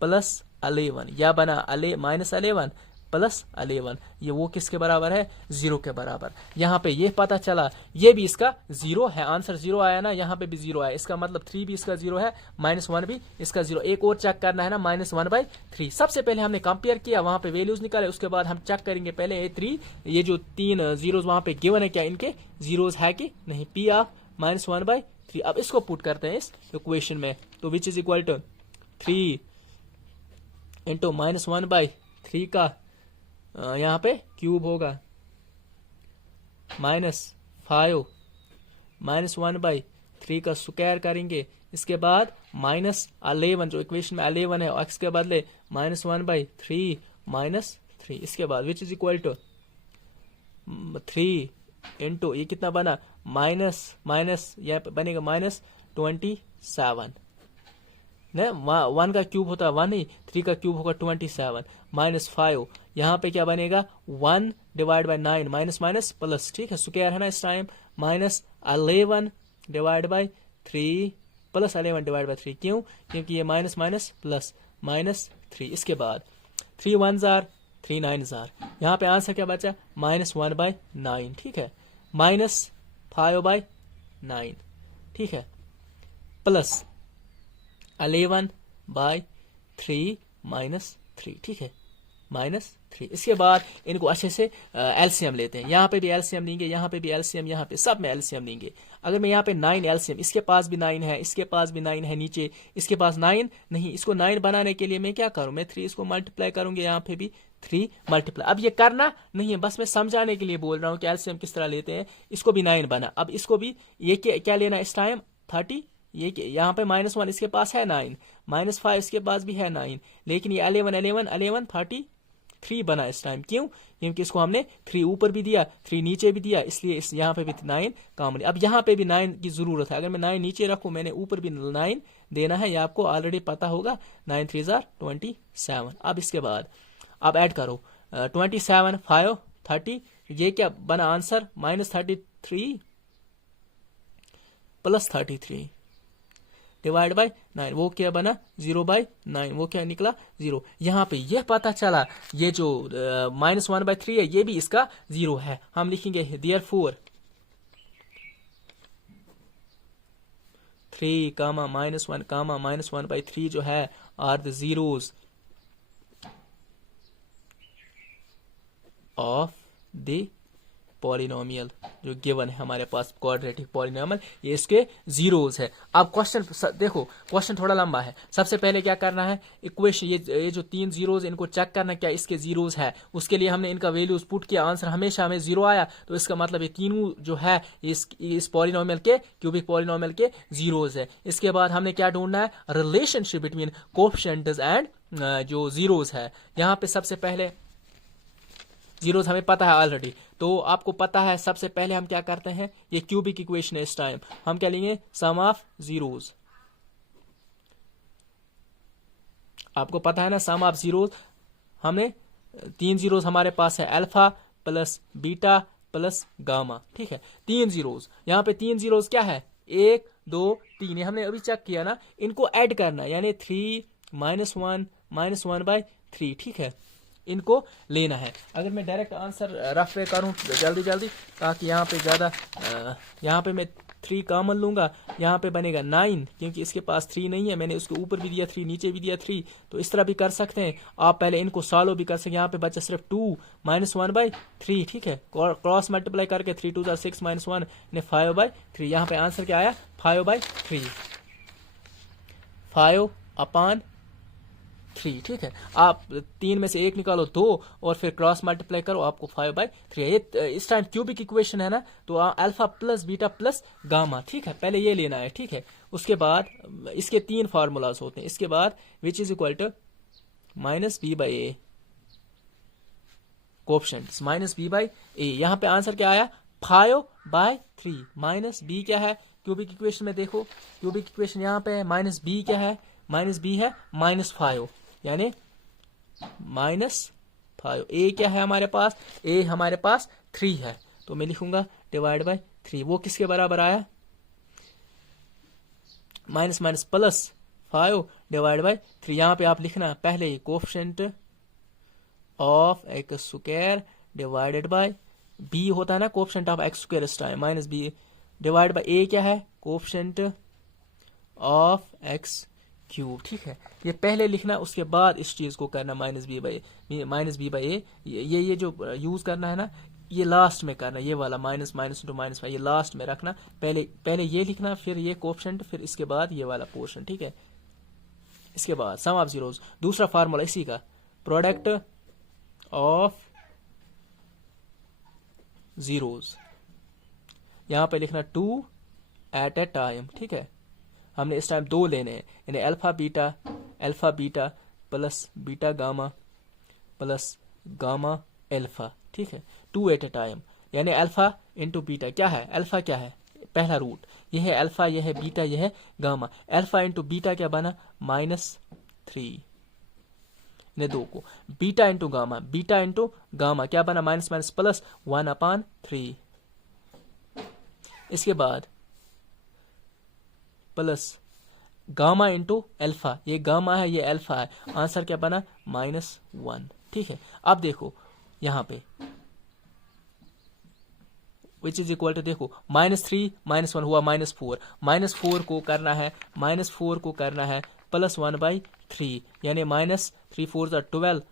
प्लस 11, या बना -11 प्लस 11, ये वो किसके बराबर है, 0 के बराबर। यहाँ पे ये पता चला ये भी इसका 0 है, आंसर 0 आया ना, यहाँ पे भी 0 आया, इसका मतलब 3 भी इसका 0 है, -1 भी इसका 0। एक और चेक करना है ना, -1/3। सबसे पहले हमने कंपेयर किया, वहां पे वैल्यूज निकाले, उसके बाद हम चेक करेंगे पहले A3, ये जो 3 जीरोज वहां पे गिवन है क्या इनके जीरोज है कि नहीं, P ऑफ -1/3। अब इसको पुट करते हैं इस इक्वेशन में, तो which is equal to 3 into -1/3 का यहाँ पे क्यूब होगा, -5 -1/3 का स्क्वायर करेंगे, इसके बाद -11 जो इक्वेशन में 11 है x के बदले -1/3 -3, इसके बाद which is equal to 3 into ये कितना बना, माइनस यहाँ पे बनेगा -27 ना, 1 का क्यूब होता है 1 ही, 3 का क्यूब होगा 27, -5 यहाँ पे क्या बनेगा 1 divide by 9, minus minus plus, ठीक है स्क्वायर है ना इस time, -11 divide by 3 plus 11 divide by 3, क्यों, क्योंकि ये माइनस माइनस प्लस -3, इसके बाद 3 1s are 3 9s are, यहाँ पे आंसर क्या बचा, -1/9, ठीक है, -5/9, ठीक है, प्लस 11/3 -3, ठीक है, -3। इसके बाद इनको अच्छे से एलसीएम लेते हैं, यहाँ पे भी एलसीएम लेंगे, यहाँ पे भी एलसीएम, यहाँ पे सब में एलसीएम लेंगे। अगर मैं यहाँ पे 9 एलसीएम, इसके पास भी 9 है, इसके पास भी 9 है, नीचे इसके पास 9 नहीं, इसको 9 बनाने के लिए मैं क्या करूं, मैं 3 इसको मल्टीप्लाई करूंगे, यहाँ पे भी 3 मल्टीप्लाई। अब ये करना नहीं है, बस मैं समझाने के लिए बोल रहा हूँ कि एलसीएम किस तरह लेते हैं। इसको भी 9 बना, अब इसको भी ये क्या लेना इस टाइम 30, ये यहाँ पे -1 इसके पास है 9, -5 इसके पास भी है 9, लेकिन ये 11 33 बना इस टाइम, क्यों, क्योंकि इसको हमने 3 ऊपर भी दिया 3 नीचे भी दिया, इसलिए इस यहाँ पे भी 9 कॉमन। अब यहाँ पे भी 9 की जरूरत है, अगर मैं 9 नीचे रखूं, मैंने ऊपर भी 9 देना है, ये आपको ऑलरेडी पता होगा, 9 3s are 27। अब इसके बाद अब ऐड करो 27 5 30, ये क्या बना आंसर, -33 + 33 डिवाइड बाई 9, वो क्या बना 0/9, वो क्या निकला 0। यहाँ पे यह पता चला ये जो -1/3 है ये भी इसका 0 है, हम लिखेंगे देयरफॉर 3, -1, -1/3 जो है are the zeros of the polynomial जो गिवन है हमारे पास क्वाड्रेटिक पॉलिनोमियल, ये इसके जीरोज है। अब क्वेश्चन देखो, क्वेश्चन थोड़ा लंबा है। सबसे पहले क्या करना है, इक्वेशन ये जो 3 जीरोज इनको चेक करना क्या इसके जीरोज है, उसके लिए हमने इनका वैल्यूज पुट किया, आंसर हमेशा हमें 0 आया, तो इसका मतलब ये तीनों जो है इस पॉलिनोमियल के क्यूबिक पॉलिनोमियल के जीरोज है। इसके बाद हमने क्या ढूंढना है, रिलेशनशिप बिटवीन कोएफिशिएंट्स एंड जो जीरोज है। यहाँ पे सबसे पहले जीरोज हमें पता है ऑलरेडी, तो आपको पता है सबसे पहले हम क्या करते हैं, ये क्यूबिक इक्वेशन है, इस टाइम हम क्या लेंगे, सम ऑफ जीरोज। आपको पता है ना सम ऑफ जीरोज, हमने 3 जीरोज हमारे पास है, alpha plus beta plus gamma, ठीक है, 3 जीरोज। यहाँ पे 3 जीरोज क्या है, 1 2 3, ये हमने अभी चेक किया ना, इनको ऐड करना, यानी 3 -1 -1/3, ठीक है, इनको लेना है। अगर मैं डायरेक्ट आंसर रफ पे करूं जल्दी जल्दी, ताकि यहाँ पे ज़्यादा, यहाँ पे मैं 3 कॉमन लूंगा, यहाँ पे बनेगा 9, क्योंकि इसके पास 3 नहीं है, मैंने उसके ऊपर भी दिया 3 नीचे भी दिया 3, तो इस तरह भी कर सकते हैं आप, पहले इनको सॉल्व भी कर सकते हैं। यहाँ पे बचा सिर्फ 2 -1/3, ठीक है, क्रॉस मल्टीप्लाई करके 3 2 6 -1 ने 5/3, यहाँ पे आंसर क्या आया 5/3, 5/3, ठीक है। आप 3 में से 1 निकालो 2 और फिर क्रॉस मल्टीप्लाई करो, आपको 5/3 ये इस टाइम क्यूबिक इक्वेशन है ना, तो alpha plus beta plus gamma, ठीक है, पहले ये लेना है, ठीक है। उसके बाद इसके 3 फार्मूलाज होते हैं, इसके बाद which is equal to -b/a coefficients -b/a, यहाँ पे आंसर क्या आया 5/3, -b क्या है क्यूबिक इक्वेशन में, देखो क्यूबिक इक्वेशन यहाँ पे है, -b क्या है, -b है -5, यानी -5, a क्या है हमारे पास, a हमारे पास 3 है, तो मैं लिखूंगा डिवाइड बाय 3, वो किसके बराबर आया, minus minus plus 5 divide by 3। यहाँ पे आप लिखना पहले coefficient of X square divided by B होता है ना कोएफिशिएंट ऑफ एक्स स्क्वायर इस time minus B divide by A क्या है कोएफिशिएंट ऑफ एक्स क्यूब। ठीक है, ये पहले लिखना उसके बाद इस चीज को करना माइनस बी बाई ए। ये जो यूज करना है ना ये लास्ट में करना, ये वाला माइनस माइनस इंटू माइनस ये लास्ट में रखना। पहले ये लिखना फिर ये कोएफिशिएंट फिर इसके बाद ये वाला पोर्शन। ठीक है, इसके बाद सम ऑफ जीरोस दूसरा फार्मूला इसी का प्रोडक्ट ऑफ जीरोस यहां पे लिखना 2 एट ए टाइम। ठीक है, हमने इस टाइम 2 लेने हैं यानी alpha beta plus beta gamma plus gamma alpha. ठीक है, 2 एट ए टाइम यानी अल्फा इंटू बीटा क्या है, अल्फा क्या है पहला रूट, यह है अल्फा, यह है बीटा, यह है गामा। अल्फा इंटू बीटा क्या बना -3 ने 2 को, बीटा इंटू गामा क्या बना माइनस माइनस प्लस 1/3। इसके बाद प्लस गामा इंटू अल्फा, ये गामा है ये अल्फा है, आंसर क्या बना -1। ठीक है, अब देखो यहां पे विच इज इक्वल टू देखो -3 -1 हुआ -4, -4 को करना है +1/3 यानी -3 4 12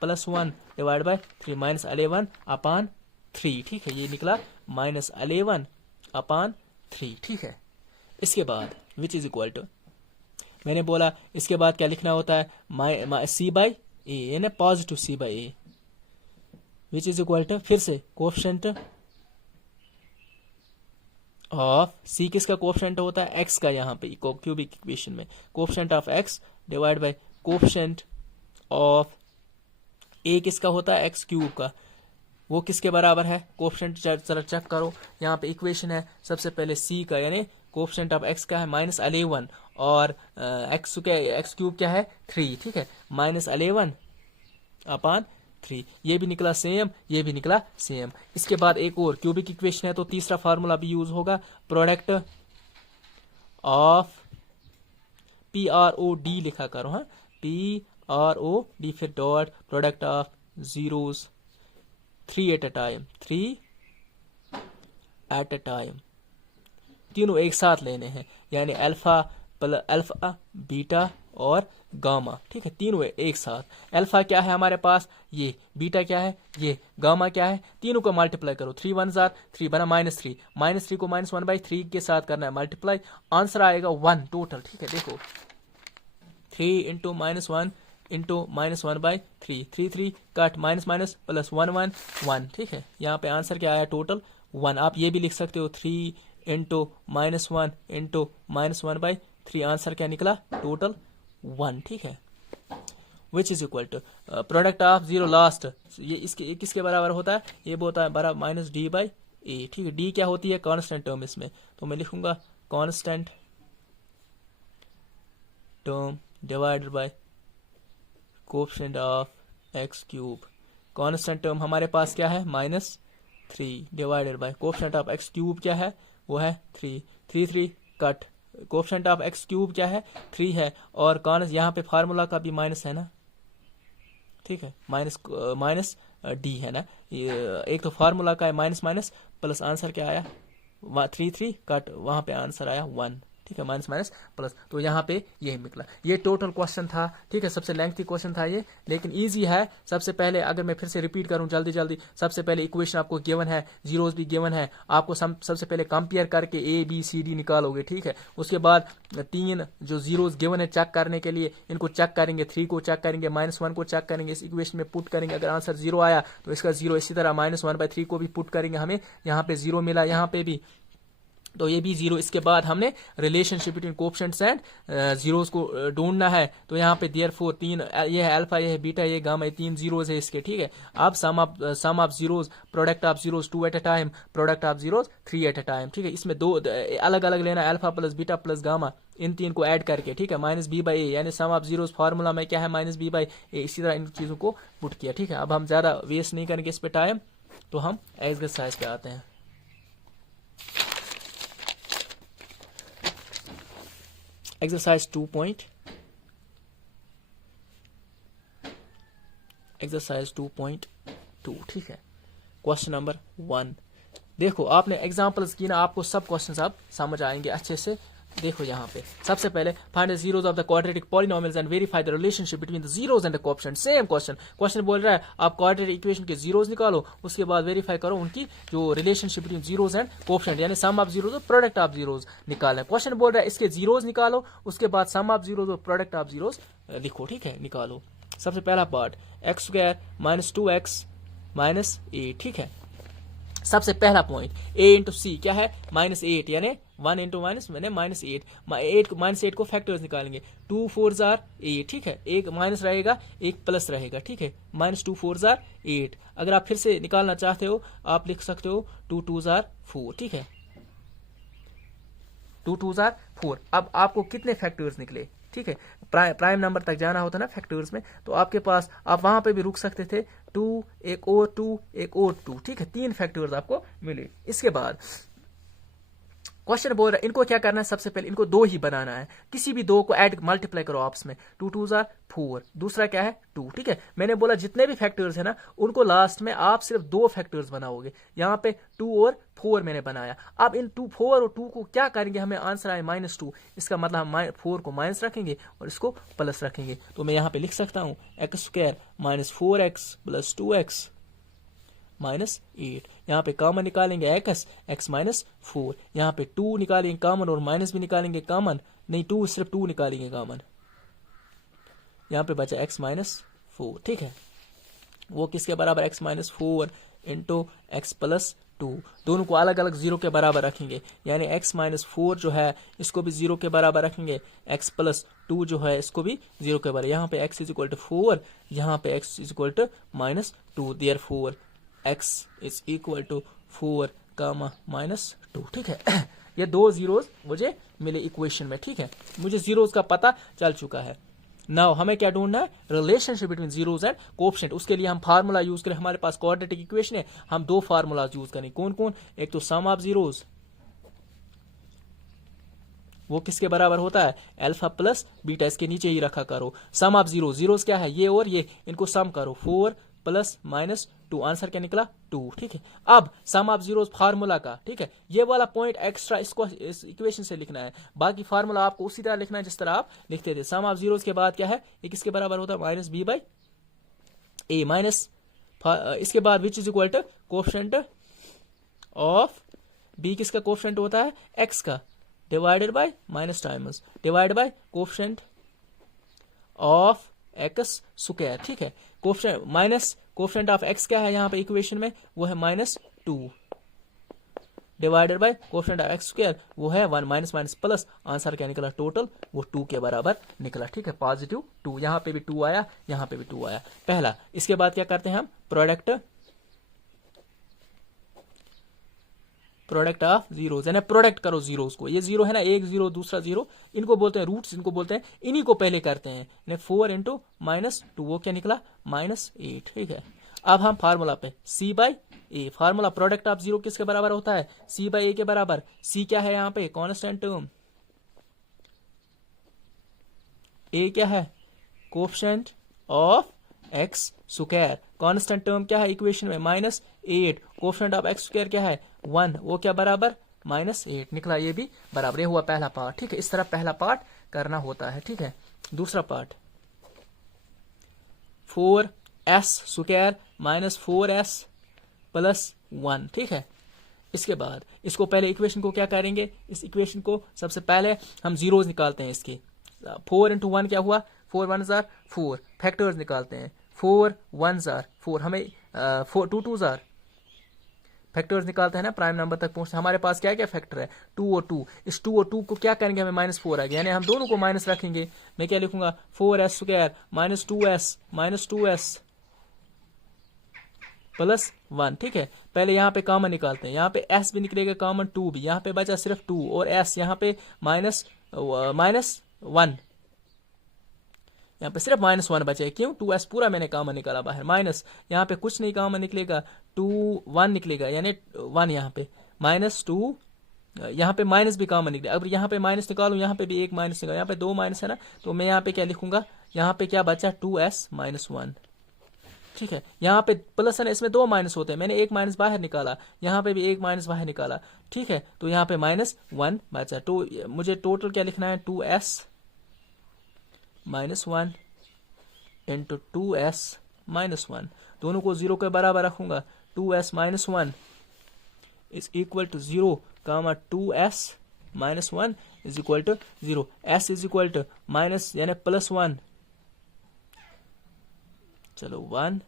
+1 डिवाइड बाय 3 -11/3। ठीक है, ये निकला -11/3। ठीक है, इसके बाद विच इज इक्वल टू मैंने बोला इसके बाद क्या लिखना होता है c/a यानी positive c/a which is equal to फिर से कोएफिशिएंट ऑफ c किसका कोएफिशिएंट होता है x का, यहाँ पे क्यूबिक इक्वेशन में coefficient of x divide by coefficient of a किसका होता है x क्यूब का, वो किसके बराबर है कोएफिशिएंट जरा चेक करो। यहाँ पे इक्वेशन है सबसे पहले c का यानी कोएफिशिएंट ऑफ x का है -11 और x क्यूब क्या है 3। ठीक है, -11/3 ये भी निकला सेम, ये भी निकला सेम। इसके बाद एक और क्यूबिक इक्वेशन है तो तीसरा फार्मूला भी यूज होगा प्रोडक्ट ऑफ PROD लिखा करो, हाँ PROD फिर dot product of zeros 3 at a time तीनों एक साथ लेने हैं यानी अल्फा बीटा और गामा। ठीक है, तीनों एक साथ। अल्फा क्या है हमारे पास ये, बीटा क्या है ये, गामा क्या है, तीनों को मल्टीप्लाई करो 3 1 3 बना -3 -3 को -1/3 के साथ करना है मल्टीप्लाई, आंसर आएगा 1 टोटल। ठीक है, देखो 3 into -1 into -1/3 3 3 cut minus plus 1 1 1। ठीक है, यहाँ पे आंसर क्या आया टोटल 1। आप ये भी लिख सकते हो 3 इंटू -1 इंटू -1/3 आंसर क्या निकला टोटल 1। ठीक है, which is equal to product of zero last ये इसके किसके बराबर होता है, ये होता है बराबर -d/a। ठीक है, d क्या होती है कांस्टेंट टर्म इसमें, तो मैं लिखूंगा constant term divided bye coefficient of x cube. Constant term हमारे पास क्या है -3 divided by coefficient of x cube क्या है वो है 3 3 cut coefficient of x cube क्या है 3 है और कॉन्स यहाँ पे फार्मूला का भी माइनस है ना। ठीक है, माइनस डी है ना, ये एक तो फार्मूला का है माइनस माइनस प्लस आंसर क्या आया 3 कट वहां पे आंसर आया 1। ठीक है, माइनस माइनस प्लस, तो यहाँ पे यही निकला। ये टोटल क्वेश्चन था। ठीक है, सबसे लेंथी क्वेश्चन था ये लेकिन इजी है। सबसे पहले अगर मैं फिर से रिपीट करूं जल्दी सबसे पहले इक्वेशन आपको गिवन है, जीरोस भी गिवन है, आपको सबसे पहले कंपेयर करके ABCD निकालोगे। ठीक है, उसके बाद 3 जो जीरोस गिवन है चेक करने के लिए इनको चेक करेंगे, 3 को चेक करेंगे, -1 को चेक करेंगे, इस इक्वेशन में पुट करेंगे, अगर आंसर 0 आया तो इसका 0, इसी तरह -1/3 को भी पुट करेंगे, हमें यहाँ पे 0 मिला, यहाँ पे भी तो ये भी 0। इसके बाद हमने relationship between coefficients and zeros को ढूंढना है, तो यहाँ पे देयरफॉर 3 ये है अल्फा, ये है बीटा, ये गामा, ये 3 जीरोस है इसके। ठीक है, अब sum of zeros product of zeros 2 at a time, product of zeros 3 at a time. ठीक है, इसमें दो अलग अलग लेना है, alpha plus beta plus gamma, इन 3 को ऐड करके। ठीक है, -b/a यानी सम ऑफ जीरोस फार्मूला में क्या है -b/a, इसी तरह इन चीजों को पुट किया। ठीक है, अब हम ज्यादा वेस्ट नहीं करेंगे इस पे टाइम, तो हम एक्सरसाइज पे आते हैं। Exercise 2.1 एक्सरसाइज 2.2, ठीक है। क्वेश्चन नंबर 1, देखो आपने एग्जांपल्स की ना, आपको सब क्वेश्चंस अब समझ आएंगे अच्छे से। देखो यहाँ पे सबसे पहले find the zeros of the quadratic polynomials and verify the relationship between the zeros and the coefficient. Same question बोल रहा है आप क्वाड्रेटिक इक्वेशन के जीरोस निकालो, उसके बाद वेरीफाई करो उनकी जो relationship between zeros and coefficient, यानी सम ऑफ जीरोस और प्रोडक्ट ऑफ जीरोस निकालना है। क्वेश्चन बोल रहा है इसके जीरोस निकालो, उसके बाद सम ऑफ जीरोस और प्रोडक्ट ऑफ जीरोस लिखो, ठीक है, निकालो। सबसे पहला part x square minus 2x minus 8, ठीक है। सबसे पहला पॉइंट a इंटू सी क्या है, -8, यानी 1 इंटू माइनस मैंने -8, -8 को फैक्टर्स निकालेंगे। 2 4 जार 8, ठीक है, एक माइनस रहेगा एक प्लस रहेगा, ठीक है, -2 4 जार 8। अगर आप फिर से निकालना चाहते हो आप लिख सकते हो 2 2 जार 4, ठीक है, 2 2 जार 4। अब आपको कितने फैक्टर्स निकले, ठीक है, प्राइम नंबर तक जाना होता ना फैक्टर्स में, तो आपके पास आप वहां पे भी रुक सकते थे, 2 एक और 2 एक और 2, ठीक है, 3 फैक्टर्स आपको मिले। इसके बाद क्वेश्चन बोल रहा है इनको क्या करना है, सबसे पहले इनको 2 ही बनाना है, किसी भी 2 को ऐड मल्टीप्लाई करो आपस में, 2 2 जार 4, दूसरा क्या है 2, ठीक है। मैंने बोला जितने भी फैक्टर्स है ना उनको लास्ट में आप सिर्फ 2 फैक्टर्स बनाओगे, यहाँ पे 2 और 4 मैंने बनाया। अब इन 2 4 और 2 को क्या करेंगे, हमें आंसर आए -2, इसका मतलब हम 4 को माइनस रखेंगे और इसको प्लस रखेंगे। तो मैं यहाँ पे लिख सकता हूँ x square -4x plus 2x -8। यहाँ पे कॉमन निकालेंगे x -4, यहाँ पे 2 निकालेंगे कॉमन और माइनस भी निकालेंगे कॉमन, नहीं 2 सिर्फ 2 निकालेंगे कॉमन, यहाँ पे बचा x -4, ठीक है। वो किसके बराबर x -4 इंटू x प्लस 2, दोनों को अलग अलग 0 के बराबर रखेंगे, यानी x -4 जो है इसको भी 0 के बराबर रखेंगे, x प्लस 2 जो है इसको भी 0 के बराबर। यहाँ पे x = 4, यहाँ पे x = -2, देयरफॉर x = 4, -2, ठीक है। ये 2 जीरोस मुझे मिले इक्वेशन में, ठीक है, मुझे जीरोस का पता चल चुका है। नाउ हमें क्या ढूंढना है, relationship between zeros and coefficient. उसके लिए हम फार्मूला यूज करें, हमारे पास क्वाड्रेटिक इक्वेशन है, हम 2 फार्मूलाज यूज करें। कौन कौन, एक तो सम ऑफ जीरोस, वो किसके बराबर होता है, अल्फा प्लस बीटा, इसके नीचे ही रखा करो। सम ऑफ जीरोस क्या है, ये और ये, इनको सम करो, 4 प्लस -2, आंसर क्या निकला 2, ठीक है। अब सम ऑफ जीरोस फार्मूला का, ठीक है, ये वाला पॉइंट एक्स्ट्रा इसको इस इक्वेशन से लिखना है, बाकी फार्मूला आपको उसी तरह लिखना है जिस तरह आप लिखते थे। सम ऑफ जीरोस के बाद क्या है, ये किसके बराबर होता है, -b/a माइनस, इसके बाद which is equal to coefficient of b, किसका कोएफिशिएंट होता है x का, divided by minus times divide by coefficient of x square, ठीक है। Coefficient minus coefficient of x क्या है यहाँ पे इक्वेशन में, वो है -2, divided by coefficient of x square, वो है 1, माइनस माइनस प्लस, आंसर क्या निकला टोटल, वो 2 के बराबर निकला, ठीक है, +2। यहाँ पे भी 2 आया, यहाँ पे भी 2 आया, पहला। इसके बाद क्या करते हैं हम, प्रोडक्ट ऑफ जीरोस, यानी प्रोडक्ट करो जीरोस को, ये 0 है ना, एक 0 दूसरा 0, इनको बोलते हैं रूट्स, इनको बोलते हैं, इन्हीं को पहले करते हैं, यानी 4 इंटू -2, वो क्या निकला -8, ठीक है। अब हम फार्मूला पे c/a, फार्मूला प्रोडक्ट ऑफ 0 किसके बराबर होता है, c/a के बराबर। c क्या है यहाँ पे, कांस्टेंट टर्म, a क्या है, coefficient of x square, constant term क्या है इक्वेशन में, -8, कोएफिशिएंट ऑफ x स्क्वायर क्या है 1, वो क्या बराबर -8 निकला, ये भी बराबर। ये हुआ पहला पार्ट, ठीक है, इस तरह पहला पार्ट करना होता है, ठीक है। दूसरा part 4s square -4s plus 1, ठीक है। इसके बाद इसको पहले इक्वेशन को क्या करेंगे, इस इक्वेशन को सबसे पहले हम जीरोस निकालते हैं इसके, 4 इंटू 1 क्या हुआ, 4 1 जार 4, फैक्टर्स निकालते हैं, 4 1 जार 4, हमें 2 2 जार फैक्टर्स निकालते हैं ना, प्राइम नंबर तक पहुंचते हैं। हमारे पास क्या क्या फैक्टर है, 2 और 2, इस 2 और 2 को क्या करेंगे, हमें -4 आ गया, यानी हम दोनों को माइनस रखेंगे। मैं क्या लिखूंगा, 4s स्क्वायर -2s प्लस 1, ठीक है। पहले यहाँ पे कॉमन निकालते हैं, यहाँ पे s भी निकलेगा कॉमन, 2 भी, यहाँ पे बचा सिर्फ 2 और s, यहाँ पे -1, यहाँ पे सिर्फ -1 बचे, क्यों, 2s पूरा मैंने कॉमन निकाला बाहर, माइनस यहाँ पे कुछ नहीं कॉमन निकलेगा, 2 1 निकलेगा, यानी 1 यहाँ पे -2, यहाँ पे माइनस भी कॉमन निकलेगा। अब यहाँ पे माइनस निकालू, यहाँ पे भी एक माइनस निकालो, यहाँ पे 2 माइनस है ना, तो मैं यहाँ पे क्या लिखूंगा, यहाँ पे क्या बचा 2s -1, ठीक है, यहाँ पे प्लस है ना, इसमें 2 माइनस होते हैं, मैंने एक माइनस बाहर निकाला, यहाँ पे भी एक माइनस बाहर निकाला, ठीक है, तो यहाँ पे -1 बचा। तो मुझे टोटल क्या लिखना है, 2s -1 इंटू 2s -1, दोनों को 0 के बराबर रखूंगा। 2s -1 is equal to 0 comma 2s -1 is equal to 0। s is equal to minus यानी +1, चलो 1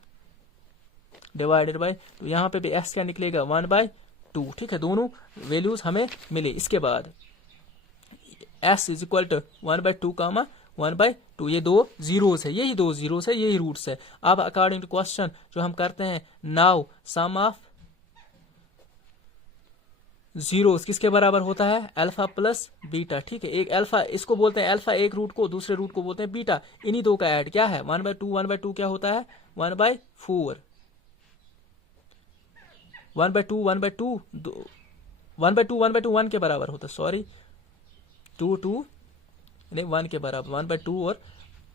डिवाइडेड बाय, तो यहाँ पे भी s क्या निकलेगा 1/2, ठीक है, दोनों वैल्यूज हमें मिले। इसके बाद s इज इक्वल टू 1/2 कामा 1/2, ये 2 जीरोस है, यही 2 जीरोस है, यही रूट्स है। अब अकॉर्डिंग टू क्वेश्चन जो हम करते हैं, नाउ सम ऑफ जीरोस किसके बराबर होता है, अल्फा प्लस बीटा, ठीक है, एक अल्फा, इसको बोलते हैं अल्फा एक रूट को, दूसरे रूट को बोलते हैं बीटा, इन्हीं दो का ऐड क्या है 1/2 क्या होता है 1/4, 1/2 1 के बराबर होता है, सॉरी 2 नहीं 1 के बराबर, 1/2 और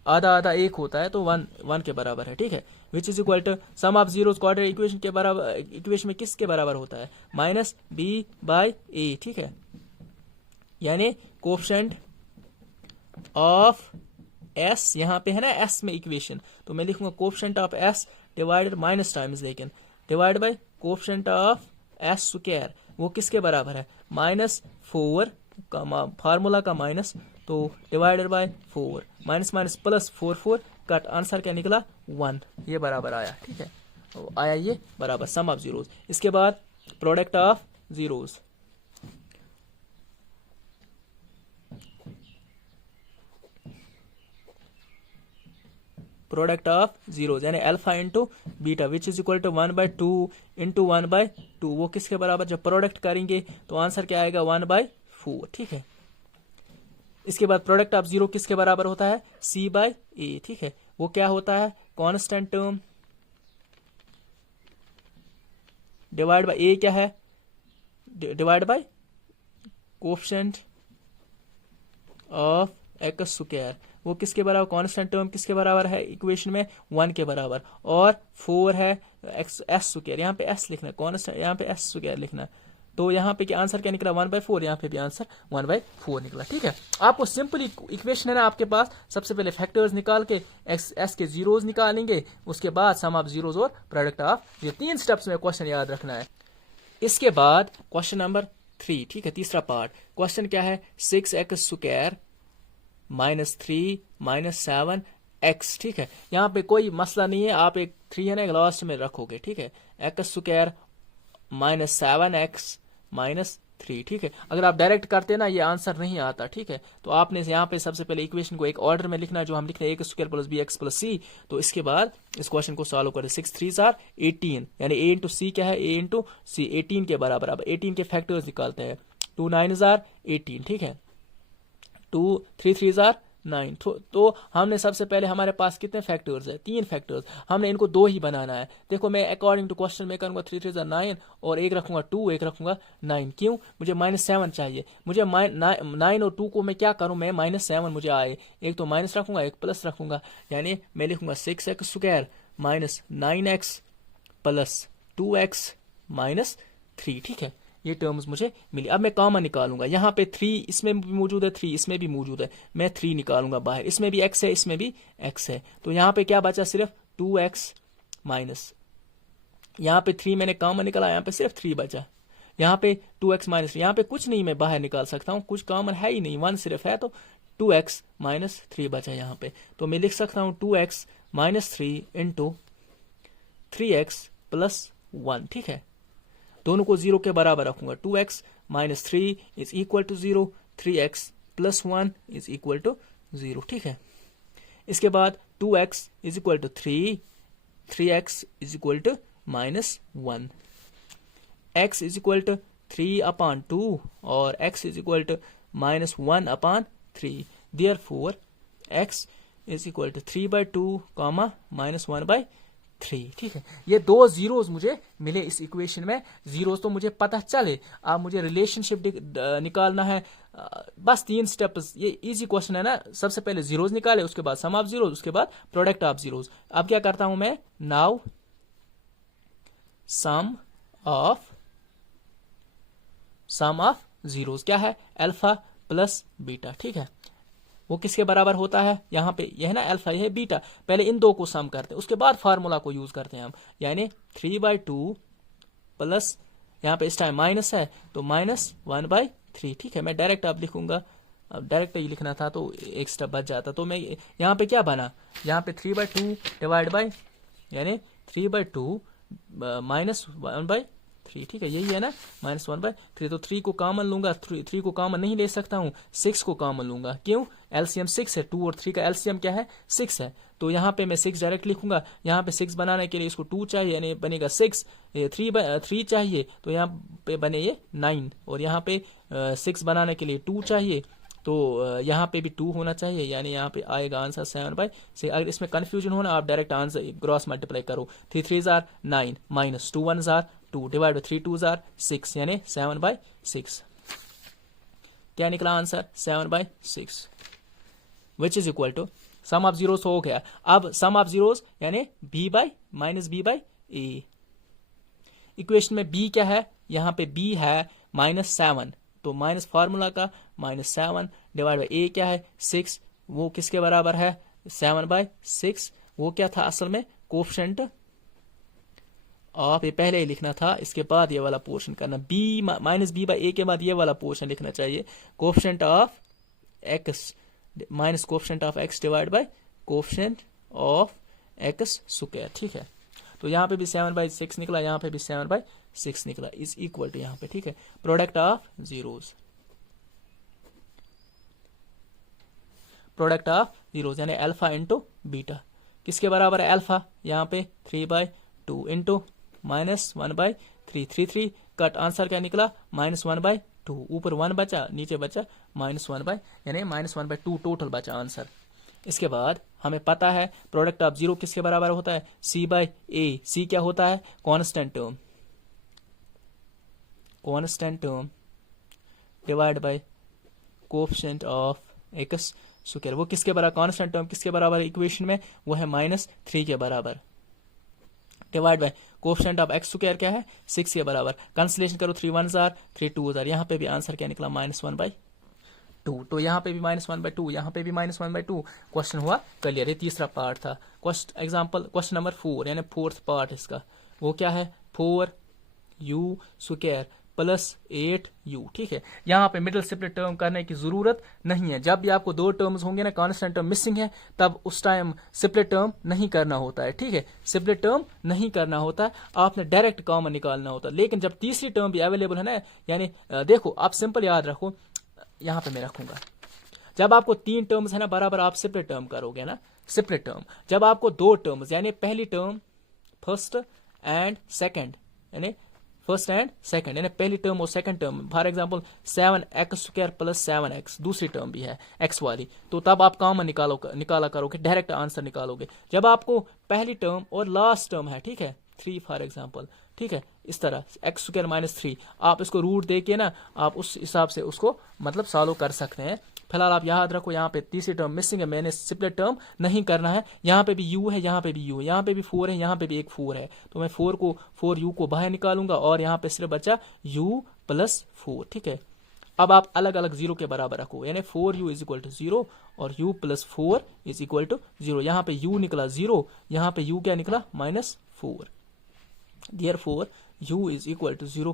आधा आधा एक होता है, तो 1 के बराबर है, ठीक है। Which is equal to sum of zeros quadratic equation के बराबर, इक्वेशन में किसके बराबर होता है -b/a, ठीक है, यानी कोएफिशिएंट ऑफ s, यहाँ पे है ना s में इक्वेशन, तो मैं लिखूंगा coefficient of s divided minus times, लेकिन divide by coefficient of s square, वो किसके बराबर है -4 का फार्मूला का माइनस, तो divided by 4, minus minus plus 4 cut, answer क्या निकला 1, ये बराबर आया, ठीक है, तो आया ये बराबर सम ऑफ जीरोस। इसके बाद product of zeros, product of zeros यानी alpha into beta which is equal to 1/2 into 1/2, वो किसके बराबर, जब प्रोडक्ट करेंगे तो आंसर क्या आएगा 1/4, ठीक है। इसके बाद प्रोडक्ट ऑफ जीरो किसके बराबर होता है c/a, ठीक है, वो क्या होता है constant term divide bye a क्या है, divide by coefficient of x square, वो किसके बराबर, कांस्टेंट टर्म किसके बराबर है इक्वेशन में 1 के बराबर, और 4 है s स्क्वायर, यहाँ पे s लिखना है, कांस्टेंट यहाँ पे s स्क्वायर लिखना, तो यहाँ पे क्या आंसर क्या निकला 1/4, यहाँ पे भी आंसर 1/4 निकला, ठीक है। आपको सिंपल इक्वेशन है ना आपके पास, सबसे पहले फैक्टर्स निकाल के s के जीरोस निकालेंगे, उसके बाद सम ऑफ जीरोस और प्रोडक्ट ऑफ, ये 3 स्टेप्स में क्वेश्चन याद रखना है। इसके बाद क्वेश्चन नंबर 3, ठीक है, तीसरा पार्ट, क्वेश्चन क्या है 6x² -3 -7x, ठीक है, यहाँ पे कोई मसला नहीं है, आप एक 3 है ना लास्ट में रखोगे, ठीक है, x² -7x -3, ठीक है। अगर आप डायरेक्ट करते ना ये आंसर नहीं आता, ठीक है, तो आपने यहाँ पे सबसे पहले इक्वेशन को एक ऑर्डर में लिखना है, जो हम लिख रहे हैं a² + bx + c, तो इसके बाद इस क्वेश्चन को सॉल्व करें। 6 3 18 यानी a इंटू सी क्या है, a इंटू सी 18 के बराबर। अब 18 के फैक्टर्स निकालते हैं, 2 9 18, ठीक है, 2 3 3 9, तो हमने सबसे पहले हमारे पास कितने फैक्टर्स है 3 फैक्टर्स, हमने इनको 2 ही बनाना है। देखो मैं अकॉर्डिंग टू क्वेश्चन में करूंगा 3 3 9 और एक रखूंगा 2, एक रखूंगा 9, क्यों, मुझे -7 चाहिए, मुझे 9 और 2 को मैं क्या करूं, मैं -7 मुझे आए, एक तो माइनस रखूंगा एक प्लस रखूंगा, यानी मैं लिखूंगा 6x² -9x + 2x -3, ठीक है, ये टर्म्स मुझे मिली। अब मैं कॉमन निकालूंगा, यहाँ पे 3 इसमें भी मौजूद है, 3 इसमें भी मौजूद है, मैं 3 निकालूंगा बाहर, इसमें भी x है इसमें भी x है, तो यहाँ पे क्या बचा सिर्फ 2x माइनस, यहाँ पे 3 मैंने कॉमन निकाला, यहाँ पे सिर्फ 3 बचा, यहाँ पे 2x माइनस, यहाँ पे कुछ नहीं मैं बाहर निकाल सकता हूँ, कुछ कॉमन है ही नहीं, 1 सिर्फ है, तो 2x -3 बचा यहाँ पे, तो मैं लिख सकता हूँ 2x -3 इंटू 3x + 1, ठीक है, दोनों को 0 के बराबर रखूंगा, 2x -3 is equal to 0, 3x + 1 is equal to 0, ठीक है। इसके बाद 2x is equal to 3, 3x is equal to -1, x is equal to 3/2 और x is equal to -1/3, therefore x is equal to 3/2, -1/3, 3, ठीक है। ये 2 जीरोस मुझे मिले इस इक्वेशन में। जीरोस तो मुझे पता चले, अब मुझे रिलेशनशिप निकालना है। बस 3 स्टेप्स, ये इजी क्वेश्चन है ना। सबसे पहले जीरोस निकाले, उसके बाद सम ऑफ जीरोस, उसके बाद प्रोडक्ट ऑफ जीरोस। अब क्या करता हूं मैं, नाउ सम ऑफ जीरोस क्या है, अल्फा प्लस बीटा, ठीक है। वो किसके बराबर होता है, यहाँ पे यह है ना अल्फा, यह है बीटा। पहले इन दो को सम करते हैं, उसके बाद फार्मूला को यूज करते हैं हम, यानी 3/2 प्लस, यहाँ पे इस टाइम माइनस है तो -1/3, ठीक है। मैं डायरेक्ट अब लिखूंगा, अब डायरेक्ट ही लिखना था तो एक स्टेप बच जाता। तो मैं यहाँ पे क्या बना, यहाँ पे 3/2 डिवाइड बाई, यानी 3/2 -1/3, ठीक है, यही है ना, -1/3। तो 3 को कॉमन लूंगा, 3 को कॉमन नहीं ले सकता हूँ, 6 को कॉमन लूंगा। क्यों, एलसीएम 6 है, 2 और 3 का एलसीएम क्या है, 6 है। तो यहाँ पे मैं 6 डायरेक्ट लिखूंगा। यहाँ पे 6 बनाने के लिए इसको 2 चाहिए, यानी बनेगा 6। 3 चाहिए तो यहाँ पे बने ये 9, और यहाँ पे 6 बनाने के लिए 2 चाहिए, तो यहाँ पे भी 2 होना चाहिए, यानी यहाँ पे आएगा आंसर 7/6। अगर इसमें कंफ्यूजन हो ना, आप डायरेक्ट आंसर ग्रॉस मल्टीप्लाई करो, 3 3 are 9 minus 2 1 are 2 divide by 3 2 are 6, यानी 7/6। क्या निकला answer, 7/6, which is equal to sum of zeros हो गया। अब सम ऑफ जीरोस यानी b by minus B by A. Equation में b क्या है, यहाँ पे b है -7, तो माइनस फार्मूला का -7 डिवाइड बाई ए क्या है 6, वो किसके बराबर है 7/6। वो क्या था असल में, कोफिशिएंट ऑफ, ये पहले ही लिखना था, इसके बाद ये वाला पोर्शन करना, b माइनस बी बाई ए के बाद ये वाला पोर्शन लिखना चाहिए, coefficient of x minus coefficient of x divide by coefficient of X square, ठीक है। तो यहाँ पे भी 7/6 निकला, यहाँ पे भी 7/6 निकला, इज इक्वल टू यहाँ पे, ठीक है, product of zeros, product of zeros यानी अल्फा इंटू बीटा किसके बराबर है, अल्फा यहाँ पे 3/2 इंटू -1/3, 3 कट, आंसर क्या निकला -1/2, ऊपर 1 बचा, नीचे बचा -1/, यानी -1/2 टोटल बचा आंसर। इसके बाद हमें पता है प्रोडक्ट ऑफ जीरो किसके बराबर होता है, c/a। c क्या होता है, constant term divide by coefficient of X square. वो किसके बराबर, कांस्टेंट टर्म किसके बराबर है इक्वेशन में, वो है -3 के बराबर, divide by coefficient of X square क्या है 6 के बराबर। कैंसिलेशन करो, 3 1 आर 3 2 आर, यहाँ पे भी आंसर क्या निकला -1/2। तो यहाँ पे भी -1/2, यहाँ पे भी -1/2। क्वेश्चन हुआ क्लियर, ये तीसरा पार्ट था। क्वेश्चन नंबर 4 यानी फोर्थ पार्ट इसका, वो क्या है 4u² प्लस 8u, ठीक है। यहाँ पे मिडिल स्प्लिट टर्म करने की जरूरत नहीं है। जब भी आपको 2 टर्म्स होंगे ना, कांस्टेंट टर्म मिसिंग है, तब उस टाइम स्प्लिट टर्म नहीं करना होता है, ठीक है, स्प्लिट टर्म नहीं करना होता है, आपने डायरेक्ट कॉमन निकालना होता है। लेकिन जब तीसरी टर्म भी अवेलेबल है ना, यानी देखो आप सिंपल याद रखो, यहाँ पे मैं रखूंगा, जब आपको 3 टर्म्स है ना बराबर, आप स्प्लिट टर्म करोगे ना, स्प्लिट टर्म जब आपको 2 टर्म्स यानी पहली टर्म फर्स्ट एंड सेकंड, यानी फर्स्ट एंड सेकंड, यानी पहली टर्म और second term, for example 7x² plus 7x, दूसरी टर्म भी है x वाली, तो तब आप कॉमन निकाला करोगे, डायरेक्ट आंसर निकालोगे। जब आपको पहली टर्म और लास्ट टर्म है, ठीक है, 3 फॉर एग्जांपल, ठीक है, इस तरह x² -3, आप इसको रूट दे के ना, आप उस हिसाब से उसको मतलब सॉल्व कर सकते हैं। फिलहाल आप याद रखो, यहाँ पे तीसरी टर्म मिसिंग है, मैंने स्प्लिट टर्म नहीं करना है। यहाँ पे भी u है, यहाँ पे भी u है, यहाँ पे भी 4 है, यहाँ पे भी एक 4 है, तो मैं 4u को बाहर निकालूंगा, और यहाँ पे सिर्फ बचा u + 4, ठीक है। अब आप अलग अलग 0 के बराबर रखो, यानी 4u = 0 और u + 4 = 0। यहाँ पे u निकला 0, यहाँ पे u क्या निकला -4, therefore u = 0,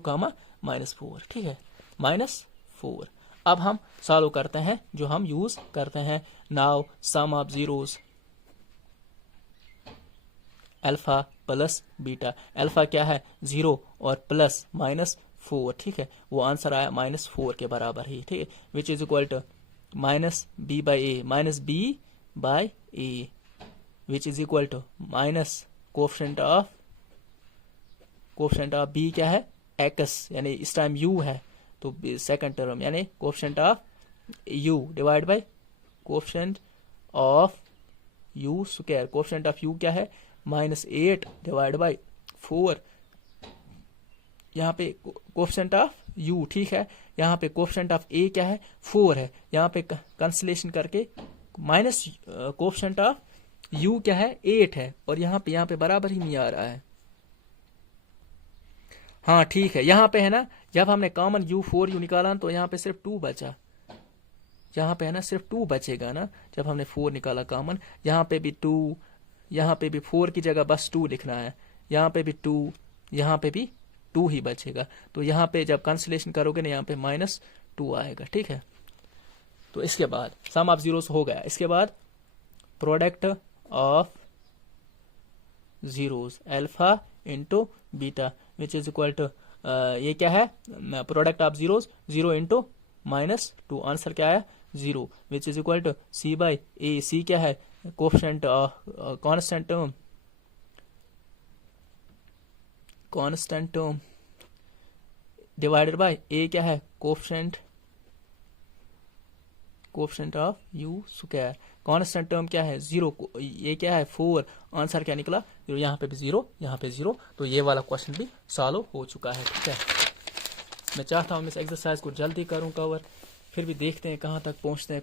-4, ठीक है, -4। अब हम सॉल्व करते हैं जो हम यूज करते हैं, now sum of zeros alpha plus beta. Alpha क्या है 0 और प्लस -4, ठीक है, वो आंसर आया -4 के बराबर ही, ठीक है, which is equal to -b/a which is equal to minus coefficient of b क्या है x, यानी इस टाइम u है, तो सेकंड टर्म यानी coefficient of u divide by coefficient of U square, coefficient of you क्या है -8 डिवाइड बाई 4, यहाँ पे कोफिशिएंट ऑफ यू, ठीक है, यहाँ पे कोफिशिएंट ऑफ ए क्या है 4 है, यहाँ पे कैंसिलेशन करके माइनस कोफिशिएंट ऑफ यू क्या है 8 है, और यहाँ पे बराबर ही नहीं आ रहा है। हाँ ठीक है, यहाँ पे है ना, जब हमने कॉमन यू 4u निकाला तो यहाँ पे सिर्फ 2 बचा, यहाँ पे है ना सिर्फ 2 बचेगा ना, जब हमने 4 निकाला कॉमन, यहाँ पे भी 2, यहाँ पे भी 4 की जगह बस 2 लिखना है, यहाँ पे भी 2, यहाँ पे भी 2 ही बचेगा, तो यहाँ पे जब कैंसिलेशन करोगे ना यहाँ पे -2 आएगा, ठीक है। तो इसके बाद सम ऑफ जीरोस हो गया, इसके बाद product of zeros alpha into beta which is equal to, ये क्या है product of zeros 0 into -2, answer क्या है 0, which is equal to C by A, C क्या है coefficient constant term divided by A क्या है coefficient of U square, constant term क्या है 0, ये क्या है 4, आंसर क्या निकला 0, यहाँ पे भी 0, यहाँ पे 0, तो ये वाला क्वेश्चन भी सॉल्व हो चुका है, ठीक है। मैं चाहता हूँ इस एक्सरसाइज को जल्दी करूँ कवर, फिर भी देखते हैं कहाँ तक पहुँचते हैं,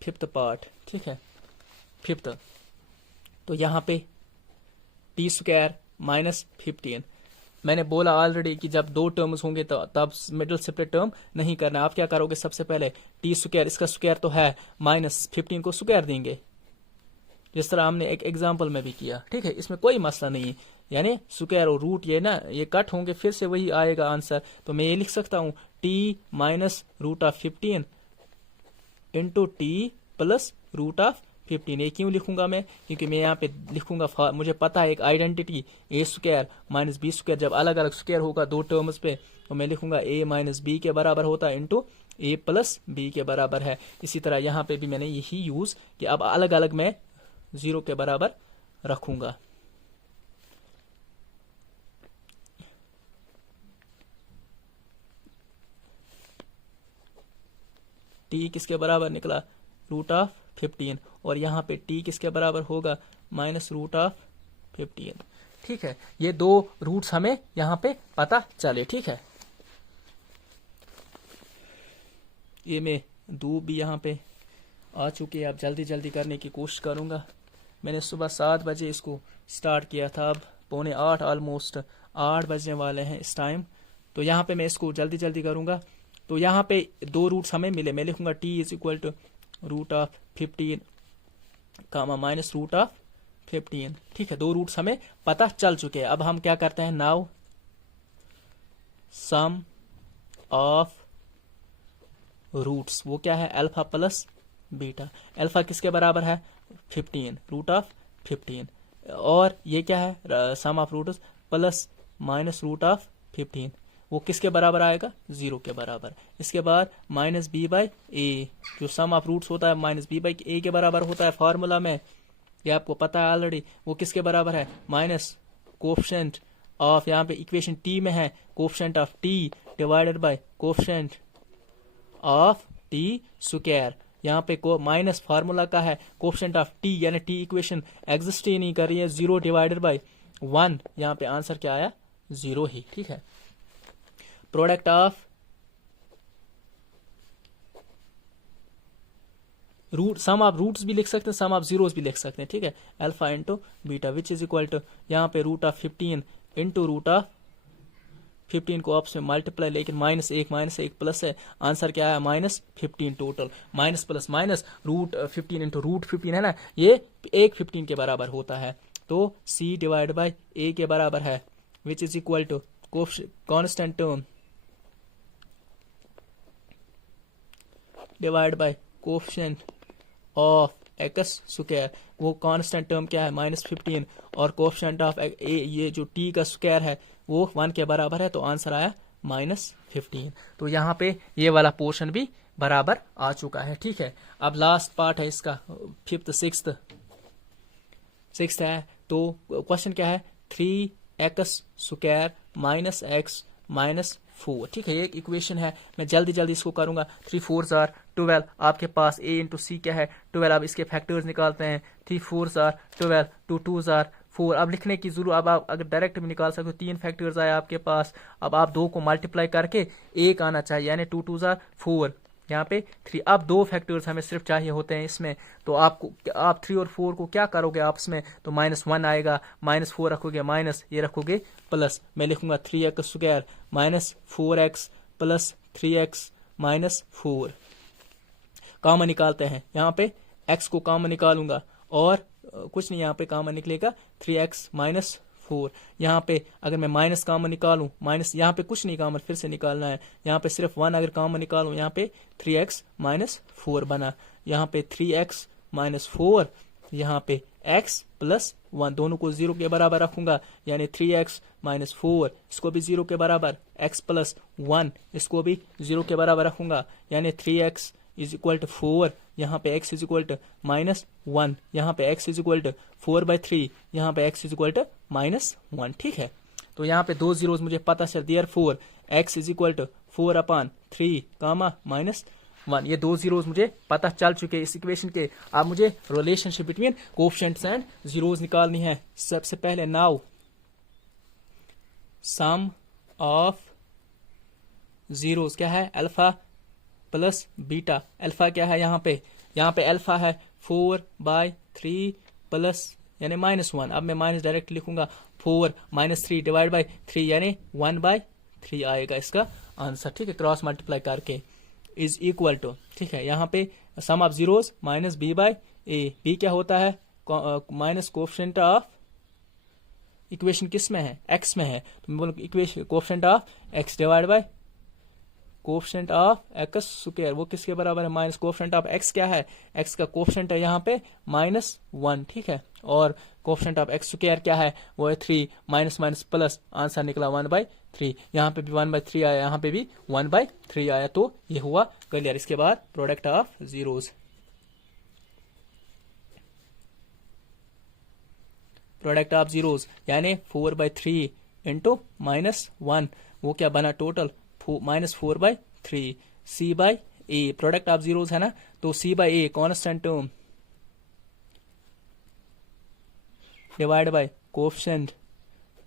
5th पार्ट, ठीक है 5th। तो यहाँ पे टी स्क्वायर -15, मैंने बोला ऑलरेडी कि जब 2 टर्म्स होंगे तो तब मिडिल सेपरेट टर्म नहीं करना, आप क्या करोगे सबसे पहले टी स्क्वायर, इसका स्क्वायर तो है -15 को स्क्वायर देंगे, जिस तरह हमने एक एग्जांपल में भी किया, ठीक है, इसमें कोई मसला नहीं है, यानी स्क्वायर और रूट ये ना ये कट होंगे फिर से वही आएगा आंसर, तो मैं ये लिख सकता हूँ टी -√15 इंटू टी प्लस √15, ये क्यों लिखूंगा मैं, क्योंकि मैं यहाँ पे लिखूंगा, मुझे पता है एक आइडेंटिटी ए स्क्वायर -b स्क्वायर जब अलग अलग स्क्वायर होगा 2 टर्म्स पे, तो मैं लिखूंगा a -b के बराबर होता है इंटू a + b के बराबर है। इसी तरह यहाँ पे भी मैंने यही यूज कि अब अलग अलग मैं 0 के बराबर रखूंगा। t किसके बराबर निकला √15, और यहाँ पे t किसके बराबर होगा -√15, ठीक है। ये 2 रूट्स हमें यहाँ पे पता चले, ठीक है। ये मैं 2 भी यहाँ पे आ चुके हैं, अब जल्दी जल्दी करने की कोशिश करूँगा। मैंने सुबह 7 बजे इसको स्टार्ट किया था, अब 7:45 ऑलमोस्ट 8 बजने वाले हैं इस टाइम, तो यहाँ पे मैं इसको जल्दी जल्दी करूँगा। तो यहाँ पे 2 रूट्स हमें मिले, मैं लिखूंगा t इज इक्वल टू √15 कामा -√15, ठीक है। 2 रूट्स हमें पता चल चुके हैं। अब हम क्या करते हैं, नाउ सम ऑफ रूट्स, वो क्या है अल्फा प्लस बीटा, अल्फा किसके बराबर है 15 √15, और ये क्या है सम ऑफ रूट्स प्लस -√15, वो किसके बराबर आएगा 0 के बराबर। इसके बाद -b/a, जो सम ऑफ रूट्स होता है -b/a के बराबर होता है फार्मूला में, ये आपको पता है ऑलरेडी, वो किसके बराबर है माइनस कोफिशिएंट ऑफ, यहाँ पे इक्वेशन टी में है coefficient of T divided by coefficient of T square, यहाँ पे को माइनस फार्मूला का है कोफिशिएंट ऑफ टी, यानी टी इक्वेशन एग्जिस्ट ही नहीं कर रही है, 0 डिवाइडेड बाय 1, यहाँ पे आंसर क्या आया 0 ही, ठीक है। Product of root, sum of roots भी लिख सकते हैं, सम ऑफ जीरोस भी लिख सकते हैं, ठीक है, alpha into beta which is equal to, यहाँ पे √15 इंटू √15 को आपस में मल्टीप्लाई, लेकिन -1 प्लस है, आंसर क्या है -15 total, minus plus minus √15 into √15 है ना, ये 115 के बराबर होता है, तो c डिवाइड बाई a के बराबर है, which is equal to constant term divide by coefficient of x square, वो कांस्टेंट टर्म क्या है -15, और कोफिशिएंट ऑफ a, ये जो t का स्क्वायर है वो 1 के बराबर है, तो आंसर आया -15। तो यहाँ पे ये वाला पोर्शन भी बराबर आ चुका है, ठीक है। अब लास्ट पार्ट है इसका 5th 6th है, तो क्वेश्चन क्या है 3x² - x 4। ठीक है, ये एक इक्वेशन है, मैं जल्दी जल्दी इसको करूंगा। 3 4s are 12, आपके पास a इंटू सी क्या है 12। अब इसके फैक्टर्स निकालते हैं। 3 4s are 12, 2 2s are 4। अब लिखने की जरूरत, अब आप अगर डायरेक्ट भी निकाल सकते हो, 3 फैक्टर्स आए आपके पास। अब आप 2 को मल्टीप्लाई करके 1 आना चाहिए, यानी 2 2s are 4, यहाँ पे 3। अब 2 फैक्टर्स हमें सिर्फ चाहिए होते हैं इसमें, तो आप 3 और 4 को क्या करोगे आपस में, तो -1 आएगा, -4 रखोगे माइनस, ये रखोगे प्लस। मैं लिखूंगा 3x² minus 4x plus 3x minus 4। Common निकालते हैं, यहाँ पे x को कॉमन निकालूंगा और कुछ नहीं यहाँ पे कॉमन निकलेगा 3x माइनस 4। यहाँ पे अगर मैं माइनस कॉमन निकालूं, माइनस यहाँ पे कुछ नहीं कॉमन फिर से निकालना है, यहाँ पे सिर्फ 1 अगर कॉमन निकालूं, यहाँ पे 3x माइनस 4 बना, यहाँ पे 3x माइनस 4, यहाँ पे x प्लस 1, दोनों को 0 के बराबर रखूंगा, यानी 3x माइनस 4, इसको भी 0 के बराबर, x प्लस 1 इसको भी 0 के बराबर रखूंगा, यानी 3x इज इक्वल टू 4, यहाँ पे x इज इक्वल टू -1, यहाँ पे x इज इक्वल टू 4/3, यहाँ पे x इज इक्वल टू -1। ठीक है, तो यहाँ पे 2 जीरोस मुझे पता चल, therefore x is equal to 4/3 comma -1, ये 2 जीरोस मुझे पता चल चुके इस इक्वेशन के। अब मुझे relationship between coefficients and zeros निकालनी है। सबसे पहले नाउ सम ऑफ जीरोस क्या है, अल्फा प्लस बीटा। अल्फा क्या है यहाँ पे अल्फा है 4/3 प्लस यानी -1। अब मैं माइनस डायरेक्ट लिखूंगा, 4 - 3 डिवाइड बाई 3 यानी 1/3 आएगा इसका आंसर। ठीक है, क्रॉस मल्टीप्लाई करके इज इक्वल टू, ठीक है, यहाँ पे sum of zeros minus b/a। b क्या होता है, माइनस कोएफिशिएंट ऑफ, इक्वेशन किस में है, x में है, तो मैं बोलूँ equation coefficient of x divide by coefficient of x square, वो किसके बराबर है, माइनस कोएफिशिएंट ऑफ x क्या है, x का कोएफिशिएंट है यहाँ पे -1। ठीक है, और कोएफिशिएंट ऑफ x स्क्वायर क्या है, वो है 3, माइनस माइनस प्लस, आंसर निकला 1/3। यहाँ पे भी 1/3 आया, यहाँ पे भी 1/3 आया, तो ये हुआ क्लियर। इसके बाद product of zeros, product of zeros यानी 4/3 इंटू -1, वो क्या बना total -4/3 c/a। Product of zeros है ना, तो c/a constant term divide by coefficient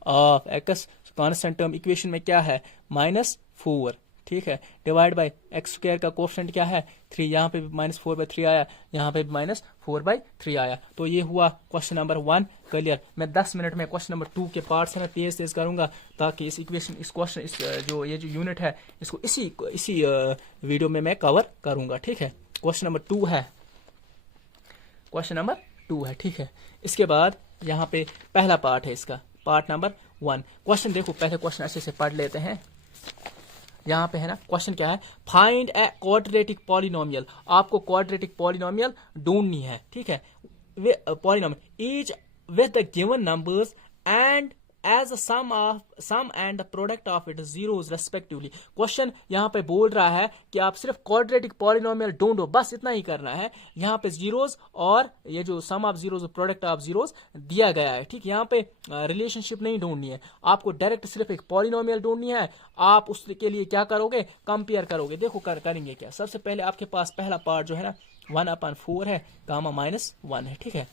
of x, constant term equation में क्या है -4। ठीक है, डिवाइड बाय x स्क्वायर का कोएफिशिएंट क्या है 3, यहाँ पे भी -4/3 आया, यहाँ पे भी -4/3 आया। तो ये हुआ क्वेश्चन नंबर 1 क्लियर। मैं 10 मिनट में क्वेश्चन नंबर 2 के पार्ट्स है ना तेज तेज करूंगा, ताकि इस इक्वेशन, इस क्वेश्चन, इस जो यूनिट है, इसको इसी वीडियो में मैं कवर करूंगा। ठीक है, क्वेश्चन नंबर 2 है, क्वेश्चन नंबर 2 है। ठीक है, इसके बाद यहाँ पे पहला पार्ट है इसका, पार्ट नंबर 1। क्वेश्चन देखो, पहले क्वेश्चन अच्छे से पढ़ लेते हैं। यहाँ पे है ना, क्वेश्चन क्या है, फाइंड ए क्वाड्रेटिक पॉलिनोमियल। आपको क्वाड्रेटिक पॉलिनोमियल ढूंढनी है। ठीक है, polynomial each with the given numbers and as a sum and the product of it zeros respectively. Question यहाँ पे बोल रहा है कि आप सिर्फ क्वाड्रेटिक पॉलिनोमियल ढूंढो, बस इतना ही करना है। यहाँ पे जीरोस और ये जो sum of zeros, product of zeros दिया गया है। ठीक, यहाँ पे रिलेशनशिप नहीं ढूंढनी है आपको, डायरेक्ट सिर्फ एक पॉलिनोमियल ढूंढनी है। आप उसके लिए क्या करोगे, कंपेयर करोगे। देखो करेंगे क्या, सबसे पहले आपके पास पहला पार्ट जो है ना 1/4 है, गामा -1 है। ठीक है,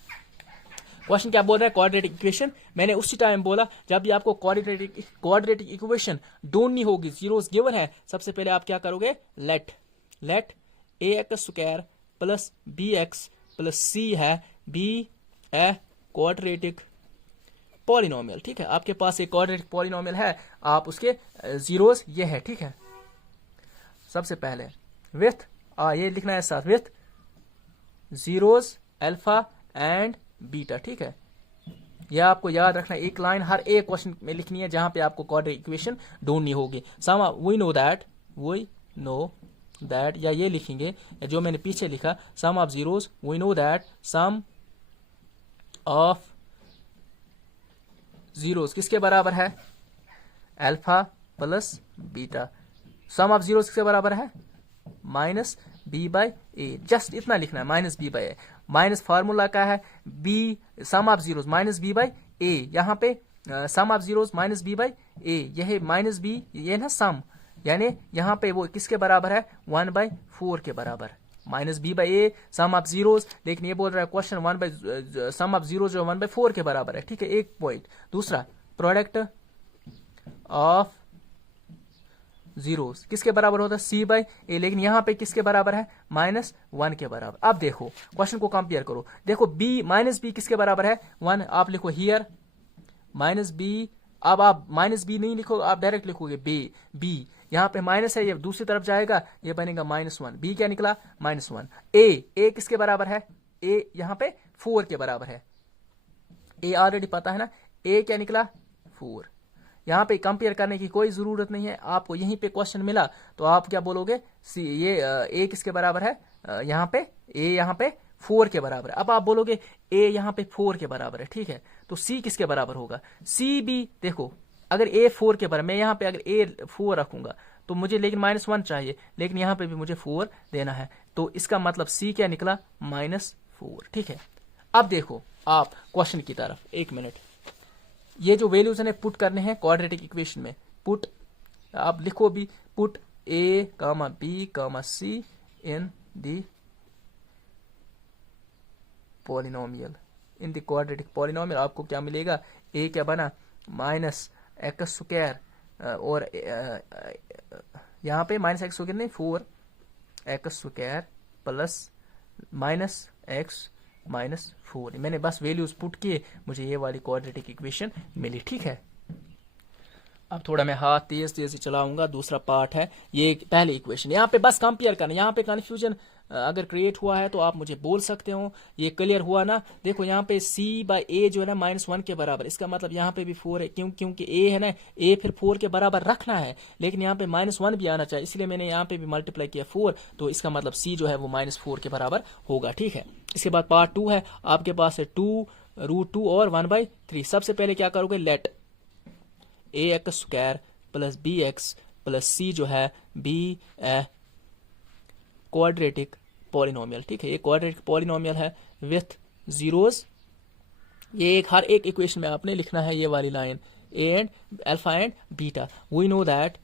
क्वेश्चन क्या बोल रहा है, क्वाड्रेटिक इक्वेशन। मैंने उसी टाइम बोला जब भी आपको क्वाड्रेटिक इक्वेशन ढूंढनी होगी, जीरोस गिवन है, सबसे पहले आप क्या करोगे, let ax² plus bx plus c है बी ए क्वाड्रेटिक पॉलिनोमियल। ठीक है, आपके पास एक क्वाड्रेटिक पॉलिनोमियल है, आप उसके जीरोस ये है। ठीक है, सबसे पहले विथ ये लिखना है साथ, with zeros alpha and beta. ठीक है, यह आपको याद रखना है, एक लाइन हर एक क्वेश्चन में लिखनी है जहां पे आपको क्वाड्रेटिक इक्वेशन ढूंढनी होगी। सम वी नो दैट, या ये लिखेंगे जो मैंने पीछे लिखा, sum of zeros, we know that sum of zeros किसके बराबर है, alpha plus beta. Sum of zeros किसके बराबर है, -b/a। जस्ट इतना लिखना है, -b/a। माइनस फार्मूला का है b, some of zeros -b/a। यहाँ पे सम ऑफ जीरोस -b/a, यह -b, ये ना सम, यानी यहाँ पे वो किसके बराबर है, 1/4 के बराबर, minus B by A sum of zeros. लेकिन ये बोल रहा है क्वेश्चन 1 सम ऑफ जीरो जो 1/4 के बराबर है, ठीक है, एक पॉइंट। दूसरा प्रोडक्ट ऑफ जीरोस किसके बराबर होता है, सी बाई ए, लेकिन यहां पे किसके बराबर है, -1 के बराबर। अब देखो क्वेश्चन को कंपेयर करो, देखो बी माइनस बी किसके बराबर है, 1, आप लिखो हियर माइनस बी। अब आप माइनस बी नहीं लिखो, आप डायरेक्ट लिखोगे बी, यहां पे माइनस है, ये दूसरी तरफ जाएगा, ये बनेगा -1। बी क्या निकला, -1। ए किसके बराबर है, ए यहां पे 4 के बराबर है, ए ऑलरेडी पता है ना, ए क्या निकला 4। यहां पे कंपेयर करने की कोई जरूरत नहीं है, आपको यहीं पे क्वेश्चन मिला तो आप क्या बोलोगे, सी ये ए किसके बराबर है, यहां पे ए यहां पे 4 के बराबर है। अब आप बोलोगे ए यहां पे 4 के बराबर है, ठीक है, तो सी किसके बराबर होगा, सी भी देखो, अगर ए 4 के बराबर, मैं यहां पे अगर ए 4 रखूंगा तो मुझे लेकिन -1 चाहिए, लेकिन यहां पे भी मुझे 4 देना है, तो इसका मतलब सी क्या निकला, -4, ठीक है। अब देखो आप क्वेश्चन की तरफ, एक मिनट, ये जो वैल्यूज ने पुट करने हैं क्वाड्रेटिक इक्वेशन में, पुट आप लिखो भी, put A comma B comma C in the polynomial, in the quadratic polynomial, आपको क्या मिलेगा, ए क्या बना -x², और यहाँ पे -x² नहीं 4x² प्लस -x-4, मैंने बस वैल्यूज पुट किए, मुझे ये वाली क्वाड्रेटिक इक्वेशन मिली, ठीक है। अब थोड़ा मैं हाथ तेज तेज चलाऊंगा, दूसरा पार्ट है ये पहली इक्वेशन, यहाँ पे बस कंपेयर करना, यहाँ पे कंफ्यूजन अगर क्रिएट हुआ है तो आप मुझे बोल सकते हो, ये क्लियर हुआ ना। देखो यहाँ पे c बाई ए जो है ना -1 के बराबर, इसका मतलब यहाँ पे भी 4 है, क्योंकि a है ना, a फिर 4 के बराबर रखना है, लेकिन यहाँ पे -1 भी आना चाहिए, इसलिए मैंने यहाँ पे भी मल्टीप्लाई किया 4, तो इसका मतलब c जो है वो -4 के बराबर होगा, ठीक है। इसके बाद पार्ट 2 है, आपके पास है 2√2 और 1/3। सबसे पहले क्या करोगे, let ax² plus bx plus c जो है बी क्वाड्रेटिक पॉलिनोमियल, ठीक है, ये क्वाड्रेटिक पॉलिनोमियल है विथ जीरोस। ये हर एक इक्वेशन में आपने लिखना है ये वाली line, a and alpha and beta. We know that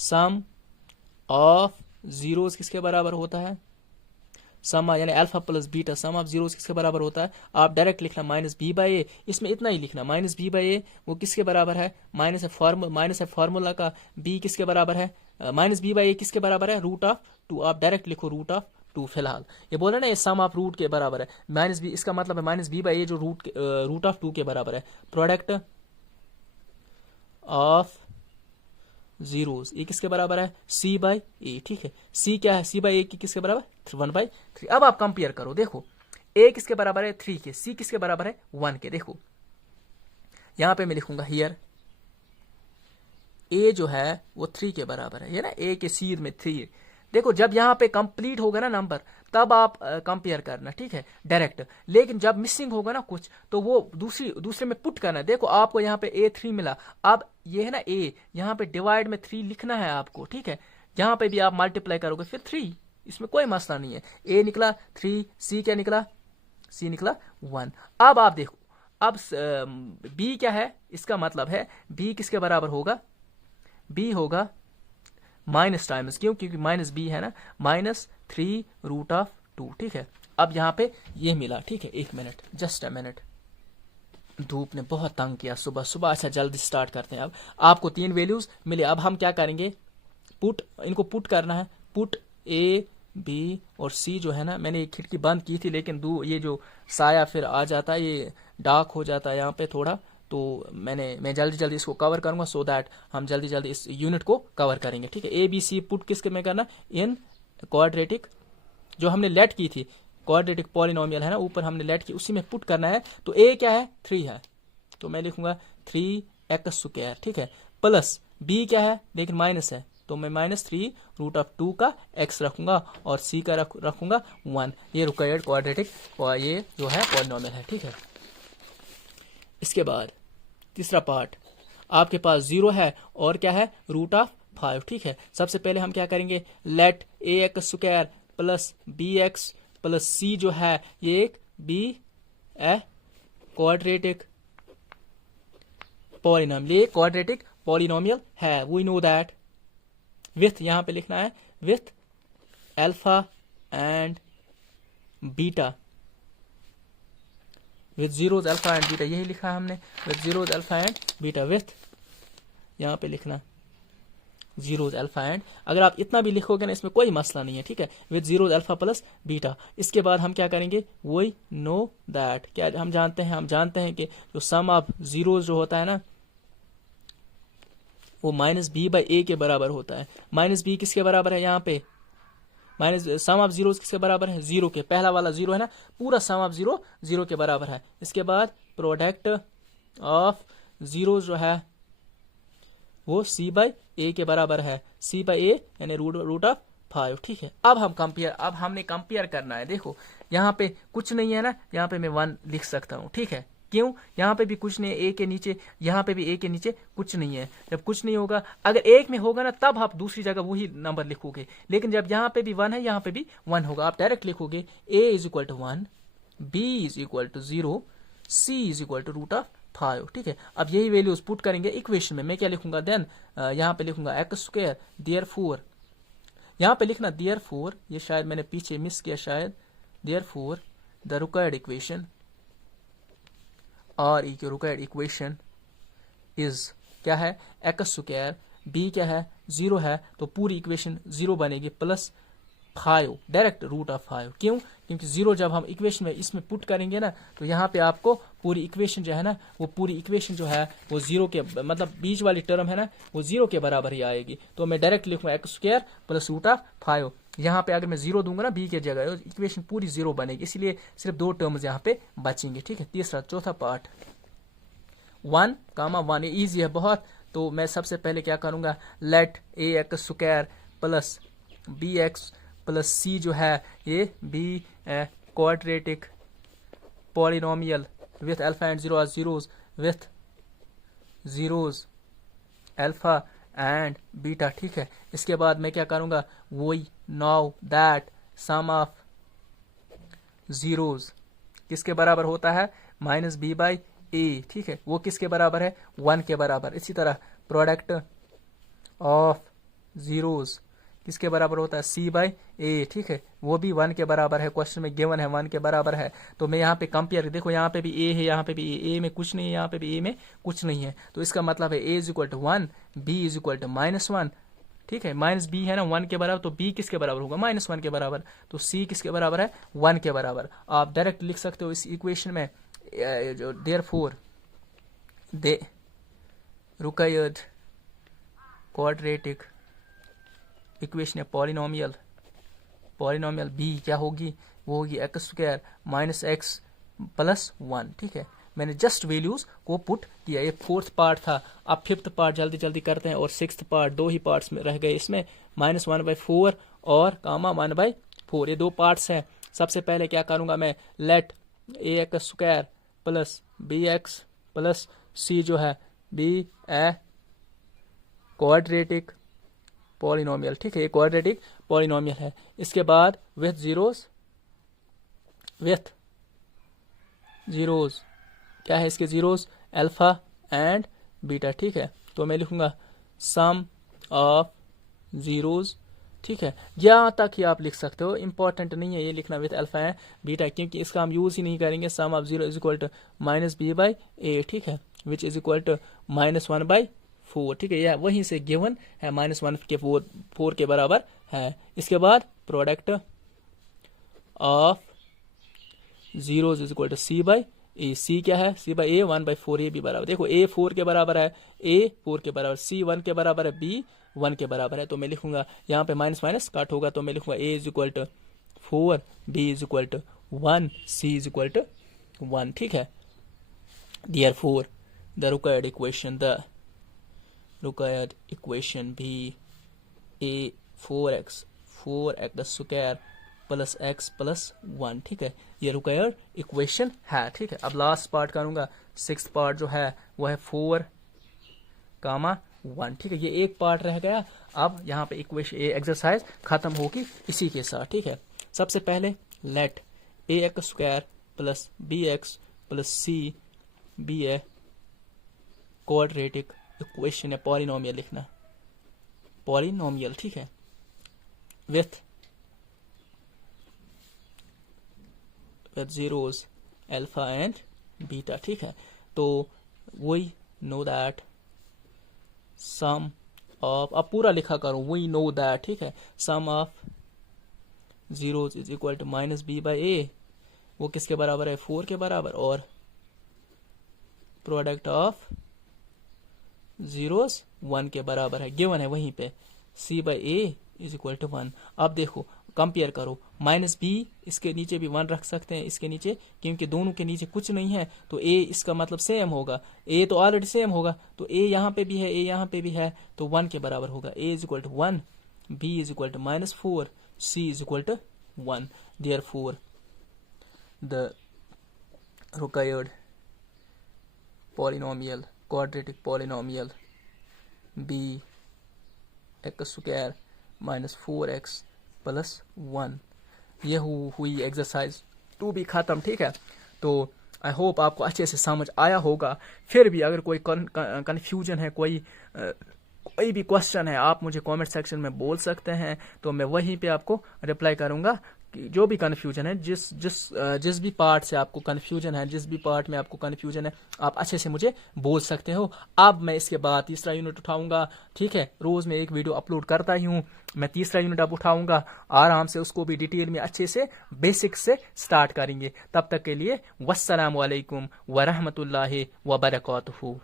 sum of zeros किसके बराबर होता है, सम यानी alpha plus beta, sum of zeros किसके बराबर होता है, आप डायरेक्ट लिखना -b बाई ए, इसमें इतना ही लिखना -b बाई ए, वो किसके बराबर है, माइनस है फार्मूला का, b किसके बराबर है, -b बाई ए किसके बराबर है, √2, आप डायरेक्ट लिखो √2। फिलहाल ये बोल रहे ना ये सम ऑफ रूट के बराबर है, -b, इसका मतलब है -b बाई ए जो √2 के बराबर है, प्रोडक्ट ऑफ जीरोस ये किसके बराबर है, c बाई ए, ठीक है, c क्या है, c बाई ए की किसके बराबर, 1/3। अब आप कंपेयर करो, देखो a किसके बराबर है 3 के, c किसके बराबर है 1 के। देखो यहां पे मैं लिखूंगा हियर a जो है वो 3 के बराबर है, ये ना a के सीध में 3। देखो जब यहाँ पे कंप्लीट होगा ना नंबर तब आप कंपेयर करना, ठीक है, डायरेक्ट, लेकिन जब मिसिंग होगा ना कुछ तो वो दूसरे में पुट करना है। देखो आपको यहाँ पे a3 मिला, अब ये है ना a, यहाँ पे डिवाइड में 3 लिखना है आपको, ठीक है, यहाँ पे भी आप मल्टीप्लाई करोगे फिर 3, इसमें कोई मसला नहीं है। a निकला 3, c क्या निकला, c निकला 1। अब आप देखो, अब b क्या है, इसका मतलब है b किसके बराबर होगा, b होगा माइनस टाइम्स, क्योंकि -b है ना, -3√2, ठीक है। अब यहाँ पे ये मिला, ठीक है, एक मिनट, जस्ट अ मिनट, धूप ने बहुत तंग किया सुबह सुबह। अच्छा जल्दी स्टार्ट करते हैं। अब आपको 3 वैल्यूज मिले, अब हम क्या करेंगे, इनको पुट करना है, पुट a b और c जो है ना, मैंने एक खिड़की बंद की थी लेकिन ये जो साया फिर आ जाता है, ये डार्क हो जाता है यहाँ पे थोड़ा, तो मैं जल्दी इसको कवर करूंगा सो दैट हम जल्दी इस यूनिट को कवर करेंगे, ठीक है। ए बी सी पुट किसके में करना, इन क्वाड्रेटिक, जो हमने लेट की थी क्वाड्रेटिक पॉलिनोमियल है ना, ऊपर हमने लेट की, उसी में पुट करना है। तो ए क्या है 3 है, तो मैं लिखूंगा 3x², ठीक है, प्लस b क्या है लेकिन माइनस है, तो मैं -3√2 का x रखूंगा और c का रखूंगा 1। ये रिक्वायर्ड क्वाड्रेटिक ये जो है पॉलिनोमियल है, ठीक है। इसके बाद तीसरा पार्ट, आपके पास 0 है और क्या है √5, ठीक है। सबसे पहले हम क्या करेंगे, let ax² plus bx plus c जो है ये एक क्वाड्रेटिक पॉलिनोमियल, ये क्वाड्रेटिक पॉलिनोमियल है। वी नो दैट विथ, यहाँ पे लिखना है with alpha and beta, with zeros alpha and beta, यही लिखा है हमने, with zeros alpha and beta, with यहाँ पे लिखना जीरोज अल्फा एंड, अगर आप इतना भी लिखोगे ना इसमें कोई मसला नहीं है, ठीक है, with zeros alpha plus beta. इसके बाद हम क्या करेंगे, वही नो दैट, क्या हम जानते हैं कि जो सम ऑफ जीरोज जो होता है ना वो माइनस बी बाई ए के बराबर होता है। माइनस बी किसके बराबर है, यहाँ पे माइनस सम ऑफ जीरो किसके बराबर है, जीरो के, पहला वाला जीरो है ना, पूरा सम ऑफ जीरो जीरो के बराबर है। इसके बाद प्रोडक्ट ऑफ जीरो जो है वो सी बाई ए के बराबर है, सी बाई ए यानी रूट ऑफ 5, ठीक है। अब हमने कंपेयर करना है। देखो यहाँ पे कुछ नहीं है ना, यहाँ पे मैं 1 लिख सकता हूँ, ठीक है, क्यों, यहाँ पे भी कुछ नहीं है, ए के नीचे, यहाँ पे भी ए के नीचे कुछ नहीं है। जब कुछ नहीं होगा, अगर एक में होगा ना तब आप दूसरी जगह वही नंबर लिखोगे, लेकिन जब यहाँ पे भी 1 है, यहाँ पे भी 1 होगा, आप डायरेक्ट लिखोगे a is equal to 1, b is equal to 0, c is equal to root of 5, ठीक है। अब यही वैल्यूज पुट करेंगे इक्वेशन में। मैं क्या लिखूंगा देन, यहाँ पे लिखूंगा एक्स स्क्वायर, देयरफॉर, यहाँ पे लिखना देयरफॉर, ये शायद मैंने पीछे मिस किया शायद, देयरफॉर द रिक्वायर्ड इक्वेशन और ई के रिक्वायर्ड इक्वेशन इज क्या है, एक्स स्क्वायर, बी क्या है 0 है, तो पूरी इक्वेशन 0 बनेगी प्लस 5, डायरेक्ट रूट ऑफ 5, क्यों, क्योंकि 0 जब हम इक्वेशन में इसमें पुट करेंगे ना तो यहाँ पे आपको पूरी इक्वेशन जो है ना, वो पूरी इक्वेशन जो है वो 0 के, मतलब बीच वाली टर्म है ना वो 0 के बराबर ही आएगी। तो मैं डायरेक्ट लिखूंगा x square plus root of 5। यहाँ पे अगर मैं 0 दूंगा ना बी के जगह, इक्वेशन पूरी 0 बनेगी, इसलिए सिर्फ 2 टर्म्स यहाँ पे बचेंगे, ठीक है। तीसरा चौथा पार्ट 1, 1 ईजी है बहुत, तो मैं सबसे पहले क्या करूंगा, लेट ए x square plus B x plus सी जो है ये be quadratic polynomial with alpha and zeros with zeros alpha and beta, ठीक है। इसके बाद मैं क्या करूंगा, वही now that sum of zeros किसके बराबर होता है, माइनस बी बाई ए, ठीक है, वो किसके बराबर है, 1 के बराबर। इसी तरह प्रोडक्ट ऑफ जीरोज किसके बराबर होता है, सी बाई ए, ठीक है, वो भी 1 के बराबर है, क्वेश्चन में गिवन है 1 के बराबर है। तो मैं यहाँ पे कंपेयर, देखो यहाँ पे भी ए है, यहाँ पे भी ए में कुछ नहीं है, यहाँ पे भी ए में कुछ नहीं है, तो इसका मतलब है a is equal to 1, b is equal to -1, ठीक है, माइनस बी है ना 1 के बराबर, तो बी किसके बराबर होगा, -1 के बराबर, तो सी किसके बराबर है, 1 के बराबर। आप डायरेक्ट लिख सकते हो इस इक्वेशन में, जो therefore they required quadratic equation है पॉलिनोमियल बी क्या होगी, वो होगी x square minus x plus 1, ठीक है। मैंने जस्ट वैल्यूज को पुट किया, ये 4th पार्ट था। अब 5th पार्ट जल्दी जल्दी करते हैं, और 6th पार्ट 2 ही पार्ट्स में रह गए इसमें, -1/4 और कामा 1/4, ये 2 पार्ट्स हैं। सबसे पहले क्या करूंगा मैं, लेट ए x square plus B x plus सी जो है बी ए क्वाड्रेटिक पॉलिनोमियल, ठीक है, ये क्वाड्रेटिक पॉलिनोमियल है। इसके बाद विथ जीरोज क्या है, इसके जीरोज अल्फा एंड बीटा, ठीक है। तो मैं लिखूंगा सम ऑफ जीरोज, ठीक है, यहाँ तक ही आप लिख सकते हो, इंपॉर्टेंट नहीं है ये लिखना विथ अल्फा एंड बीटा, क्योंकि इसका हम यूज ही नहीं करेंगे। Sum of 0 is equal to minus B by a, ठीक है, विच इज इक्वल टू -1/4, ठीक है, यह वहीं से गिवन है, -1 के 4 के बराबर है। इसके बाद product of zeros is equal to C by A, C क्या है, सी बाई ए 1/4, ए भी बराबर, देखो ए 4 के बराबर है, ए 4 के बराबर, सी 1 के बराबर है, बी 1 के बराबर है। तो मैं लिखूंगा यहाँ पे माइनस माइनस कट होगा, तो मैं लिखूंगा a is equal to 4, b is equal to 1, c is equal to 1, ठीक है। Therefore the required equation be a 4x square plus x plus 1, ठीक है, ये रिक्वायर्ड इक्वेशन है, ठीक है। अब लास्ट पार्ट करूंगा, 6th पार्ट जो है वो है 4, 1, ठीक है, ये एक पार्ट रह गया। अब यहाँ पे इक्वेशन ये एक्सरसाइज खत्म होगी इसी के साथ, ठीक है। सबसे पहले let A x square plus B x plus C be a quadratic equation है, पॉलिनोमियल लिखना, पॉलिनोमियल, ठीक है, with zeros alpha and beta, ठीक है। तो we know that sum of, अब पूरा लिखा करो, वी नो दैट, ठीक है, sum of zeros is equal to minus B by a, वो किसके बराबर है, 4 के बराबर, और प्रोडक्ट ऑफ zeros 1 के बराबर है, गिवन है वहीं पे, c by A is equal to 1। अब देखो कंपेयर करो, माइनस बी इसके नीचे भी 1 रख सकते हैं, इसके नीचे, क्योंकि दोनों के नीचे कुछ नहीं है, तो a इसका मतलब सेम होगा, a तो ऑलरेडी सेम होगा, तो a यहाँ पे भी है, a यहाँ पे भी है, तो 1 के बराबर होगा, a is equal to 1, b is equal to -4, c is equal to 1। Therefore the required polynomial, quadratic polynomial b x square minus 4x plus 1। ये हुई एक्सरसाइज 2 भी ख़त्म, ठीक है। तो आई होप आपको अच्छे से समझ आया होगा। फिर भी अगर कोई कन्फ्यूजन है, कोई भी क्वेश्चन है, आप मुझे कमेंट सेक्शन में बोल सकते हैं, तो मैं वहीं पे आपको रिप्लाई करूंगा कि जो भी कन्फ्यूजन है, जिस भी पार्ट से आपको कन्फ्यूजन है, जिस भी पार्ट में आपको कन्फ्यूजन है, आप अच्छे से मुझे बोल सकते हो। अब मैं इसके बाद तीसरा यूनिट उठाऊंगा, ठीक है, रोज़ मैं एक वीडियो अपलोड करता ही हूँ, मैं तीसरा यूनिट अब उठाऊंगा, आराम से उसको भी डिटेल में अच्छे से बेसिक से स्टार्ट करेंगे। तब तक के लिए वस्सलामु अलैकुम व रहमतुल्लाहि व बरकातुहू।